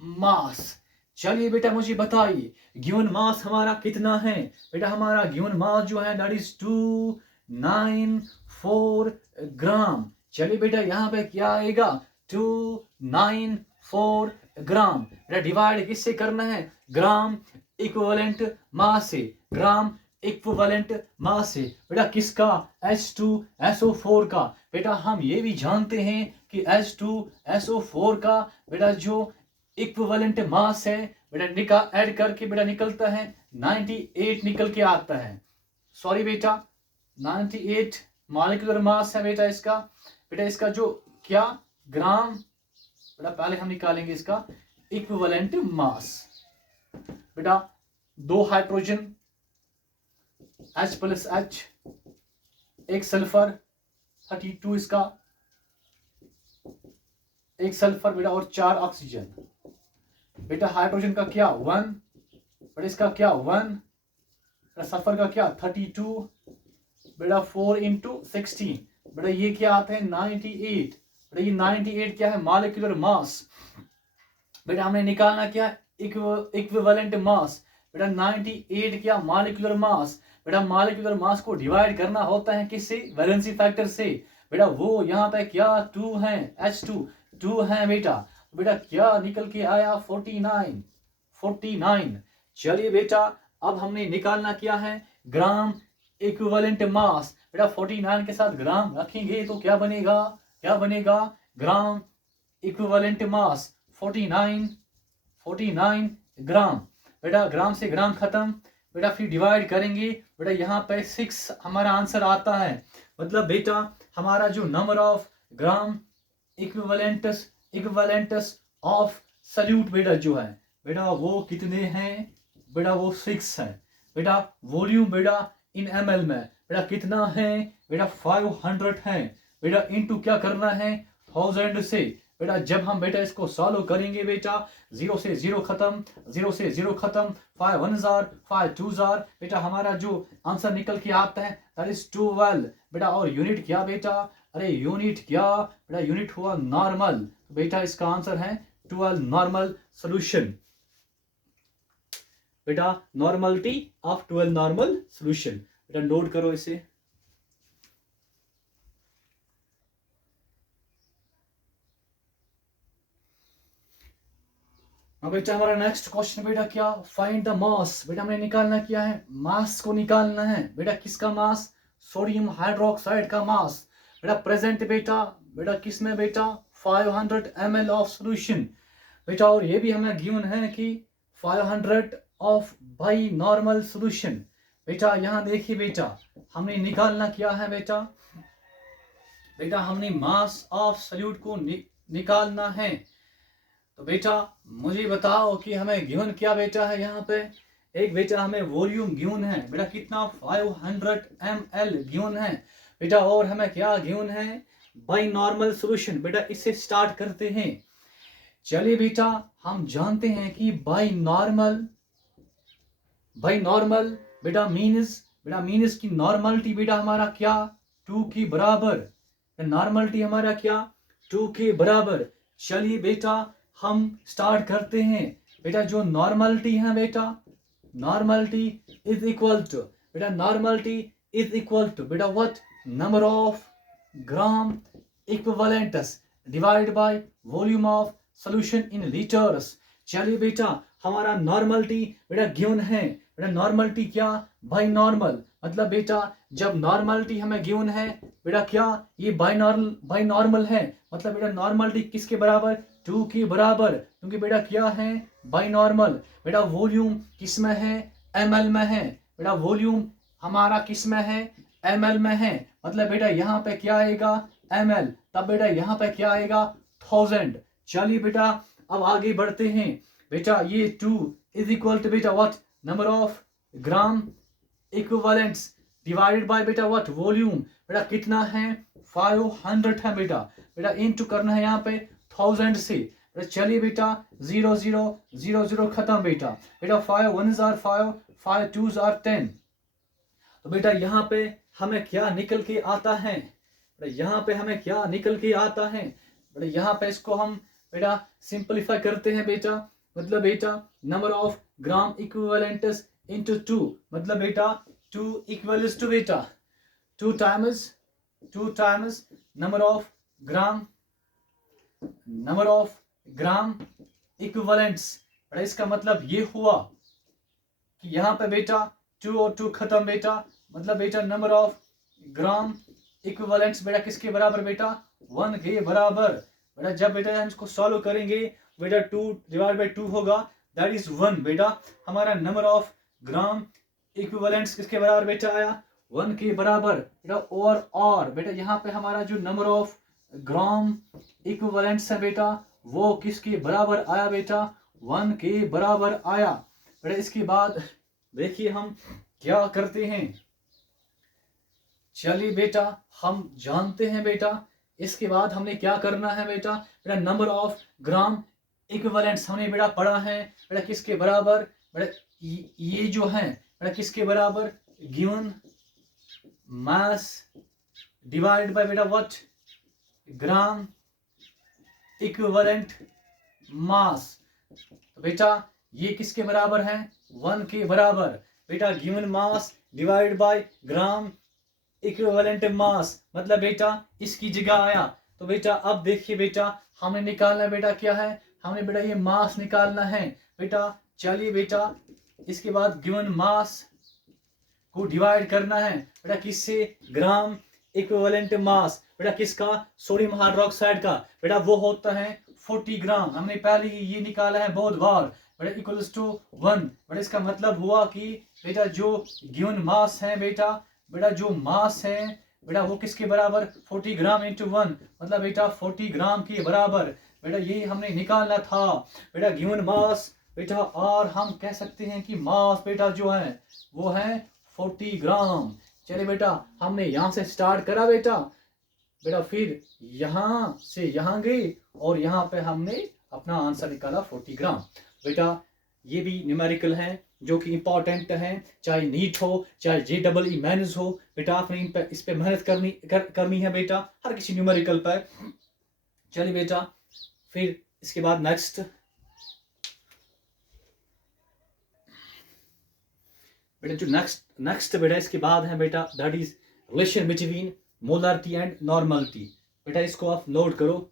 मास. चलिए बेटा मुझे बताइए गिवन मास हमारा कितना है. बेटा हमारा गिवन मास जो है दैट इज 294 ग्राम. चलिए बेटा यहाँ पे क्या आएगा, 294 ग्राम. बेटा डिवाइड किससे करना है, ग्राम इक्विवेलेंट मास से, ग्राम इक्विवेलेंट मास से. बेटा किसका, H2SO4 का. बेटा हम ये भी जानते हैं कि H2SO4 का बेटा जो इक्विवेलेंट मास है बेटा, ऐड करके बेटा निकलता है 98 निकल के आता है। सॉरी बेटा, 98 मॉलिक्यूलर मास है बेटा इसका। बेटा इसका जो क्या ग्राम, बेटा पहले हम निकालेंगे इसका इक्विवेलेंट मास। बेटा 2 हाइड्रोजन H+H, एक सल्फर 32 इसका, एक सल्फर बेटा और 4 ऑक्सीजन। बेटा हाइड्रोजन का क्या 1, बेटा इसका क्या 1, बेटा सल्फर का क्या 32, बेटा 4 × 16, बेटा ये क्या आता है 98। बेटा ये 98 क्या है मॉलिक्यूलर मास। बेटा हमने निकालना क्या इक्विवेलेंट मास। बेटा 98 क्या मॉलिक्यूलर मास। बेटा मॉलिक्यूलर मास को डिवाइड करना होता है किससे, वैलेंसी फैक्टर से। बेटा वो यहाँ पे क्या 2 है, H2 है बेटा। बेटा क्या निकल के आया 49। चलिए बेटा अब हमने निकालना क्या है ग्राम इक्विवेलेंट मास। बेटा 49 के साथ ग्राम रखेंगे तो क्या बनेगा ग्राम इक्विवेलेंट मास 49 ग्राम। बेटा ग्राम से ग्राम खत्म, बेटा फिर डिवाइड करेंगे। बेटा यहाँ पे 6 हमारा आंसर आता है। मतलब बेटा हमारा जो number of gram equivalents of solute बेटा जो है बेटा वो कितने हैं, बेटा वो 6 है। बेटा वॉल्यूम बेटा इन ml में बेटा कितना है, बेटा 500 है। बेटा इनटू क्या करना है 1000 से। बेटा जब हम बेटा इसको सॉल्व करेंगे बेटा 0 से 0 खत्म, 0 से 0 खत्म, 5 1 जार 5 2 जार। बेटा हमारा जो आंसर निकल के आता है दैट इज 12। बेटा और यूनिट क्या बेटा, अरे यूनिट क्या बेटा, यूनिट हुआ नॉर्मल। तो बेटा इसका आंसर है 12 नॉर्मल सोल्यूशन। बेटा नॉर्मलिटी ऑफ 12 नॉर्मल सोल्यूशन। बेटा नोट करो इसे। बेटा हमारा नेक्स्ट क्वेश्चन बेटा क्या, फाइंड द मास। बेटा हमने निकालना क्या है, मास को निकालना है। बेटा किसका मास, सोडियम हाइड्रोक्साइड का मास। बेटा प्रेजेंट बेटा किस में बेटा 500 ml ऑफ सोल्यूशन। बेटा और ये भी हमें गिवन है कि 500 ऑफ बाई नॉर्मल सोल्यूशन। बेटा यहाँ देखिए बेटा हमने निकालना क्या है बेटा हमने मास ऑफ सल्यूट को निकालना है। तो बेटा मुझे बताओ कि हमें गिवन क्या बेटा है यहाँ पे। एक बेटा हमें वॉल्यूम गिवन है बेटा कितना 500 ml गिवन है बेटा, और हमें क्या गिवन है बाई नॉर्मल सोल्यूशन। बेटा इससे स्टार्ट करते हैं। चलिए बेटा हम जानते हैं कि बाई नॉर्मल बेटा मीन्स की नॉर्मलिटी बेटा हमारा क्या 2 के बराबर। नॉर्मलिटी हमारा क्या 2 के बराबर। चलिए बेटा हम स्टार्ट करते हैं। बेटा जो नॉर्मलिटी है बेटा, नॉर्मलिटी इज इक्वल टू बेटा what, number of gram equivalents divide by volume of solution in litres. चलिए बेटा हमारा नॉर्मलिटी बेटा गिवन है। बेटा नॉर्मलिटी क्या बाई नॉर्मल, मतलब बेटा जब नॉर्मलिटी हमें गिवन है बेटा क्या ये बाई नॉर्मल है, मतलब बेटा नॉर्मलिटी किसके बराबर 2 के बराबर, क्योंकि बेटा क्या है बाई नॉर्मल। बेटा वॉल्यूम किस में है ml में है। बेटा वॉल्यूम हमारा किस में है ml में है, मतलब बेटा यहाँ पे क्या आएगा ml, तब बेटा यहाँ पे क्या आएगा 1000। चलिए बेटा अब आगे बढ़ते हैं। बेटा ये 2 इज इक्वल टू बेटा what, number of gram equivalents divided by बेटा व्हाट वॉल्यूम। बेटा कितना है 500 है बेटा। बेटा इनटू करना है यहाँ पे 1000 से। चलिए बेटा 0 0 0 0 खत्म बेटा। बेटा 5 1 जार 5 5 2 जार 10। तो बेटा यहाँ पे हमें क्या निकल के आता है, यहाँ पे हमें क्या निकल के आता है। बेटा यहाँ पे इसको हम बेटा सिंपलीफाई करते हैं बेटा, मतलब बेटा नंबर ऑफ ग्राम इक्विवेलेंटस इनटू 2, मतलब बेटा 2 इक्वल्स टू बेटा 2 times number of gram equivalents. बेटा इसका मतलब ये हुआ कि यहाँ पे बेटा 2 और 2 खत्म बेटा, मतलब बेटा नंबर ऑफ ग्राम इक्विवेलेंट्स बेटा किसके बराबर बेटा 1 के बराबर। बेटा जब बेटा हम इसको सॉल्व करेंगे बेटा 2 डिवाइड बाई 2 होगा, दैट इज 1। बेटा हमारा नंबर ऑफ ग्राम इक्विवेलेंट्स किसके बराबर बेटा आया, 1 के बराबर बेटा। और बेटा यहाँ पे हमारा जो नंबर ऑफ ग्राम इक्विवेलेंट्स है बेटा वो किसके बराबर आया बेटा, 1 के बराबर आया बेटा। इसके बाद देखिए हम क्या करते हैं, चलिए बेटा हम जानते हैं बेटा। इसके बाद हमने क्या करना है बेटा, बेटा नंबर ऑफ ग्राम इक्विवेलेंट्स हमने बेटा पढ़ा है बेटा किसके बराबर, बेटा ये जो है बेटा किसके बराबर, गिवन मास डिवाइड बाय बेटा व्हाट, ग्राम इक्विवेलेंट मास। तो बेटा ये किसके बराबर है, 1 के बराबर बेटा। Given mass divide by gram equivalent मास, मतलब बेटा इसकी जगह आया। तो बेटा अब देखिए बेटा हमने निकालना बेटा क्या है, हमने बेटा ये मास निकालना है बेटा। चलिए बेटा इसके बाद गिवन मास को डिवाइड करना है बेटा किससे, ग्राम इक्विवेलेंट मास बेटा किसका, सोडियम हाइड्रोक्साइड का बेटा, वो होता है 40 ग्राम। हमने पहले ही ये निकाला है बहुत बार बेटा, इक्वल्स टू 1 बेटा। इसका मतलब हुआ कि बेटा जो गिवन मास है बेटा, बेटा जो मास है बेटा वो किसके बराबर, 40 ग्राम इंटू 1, मतलब बेटा 40 ग्राम के बराबर बेटा। ये हमने निकालना था बेटा गिवन मास बेटा। और हम कह सकते हैं कि मास बेटा जो है वो है 40 ग्राम। चलिए बेटा हमने यहाँ से स्टार्ट करा बेटा, बेटा फिर यहाँ से यहाँ गए और यहाँ पे हमने अपना आंसर निकाला 40 ग्राम बेटा। ये भी न्यूमेरिकल है जो कि इंपॉर्टेंट है, चाहे नीट हो चाहे JEE मेंस हो बेटा, आपने इस पे मेहनत करनी है बेटा, हर किसी न्यूमेरिकल पर। चलिए बेटा फिर इसके बाद नेक्स्ट बेटा, जो नेक्स्ट बेटा इसके बाद है बेटा, that is relation between molarity and normality. बेटा इसको आप नोट करो,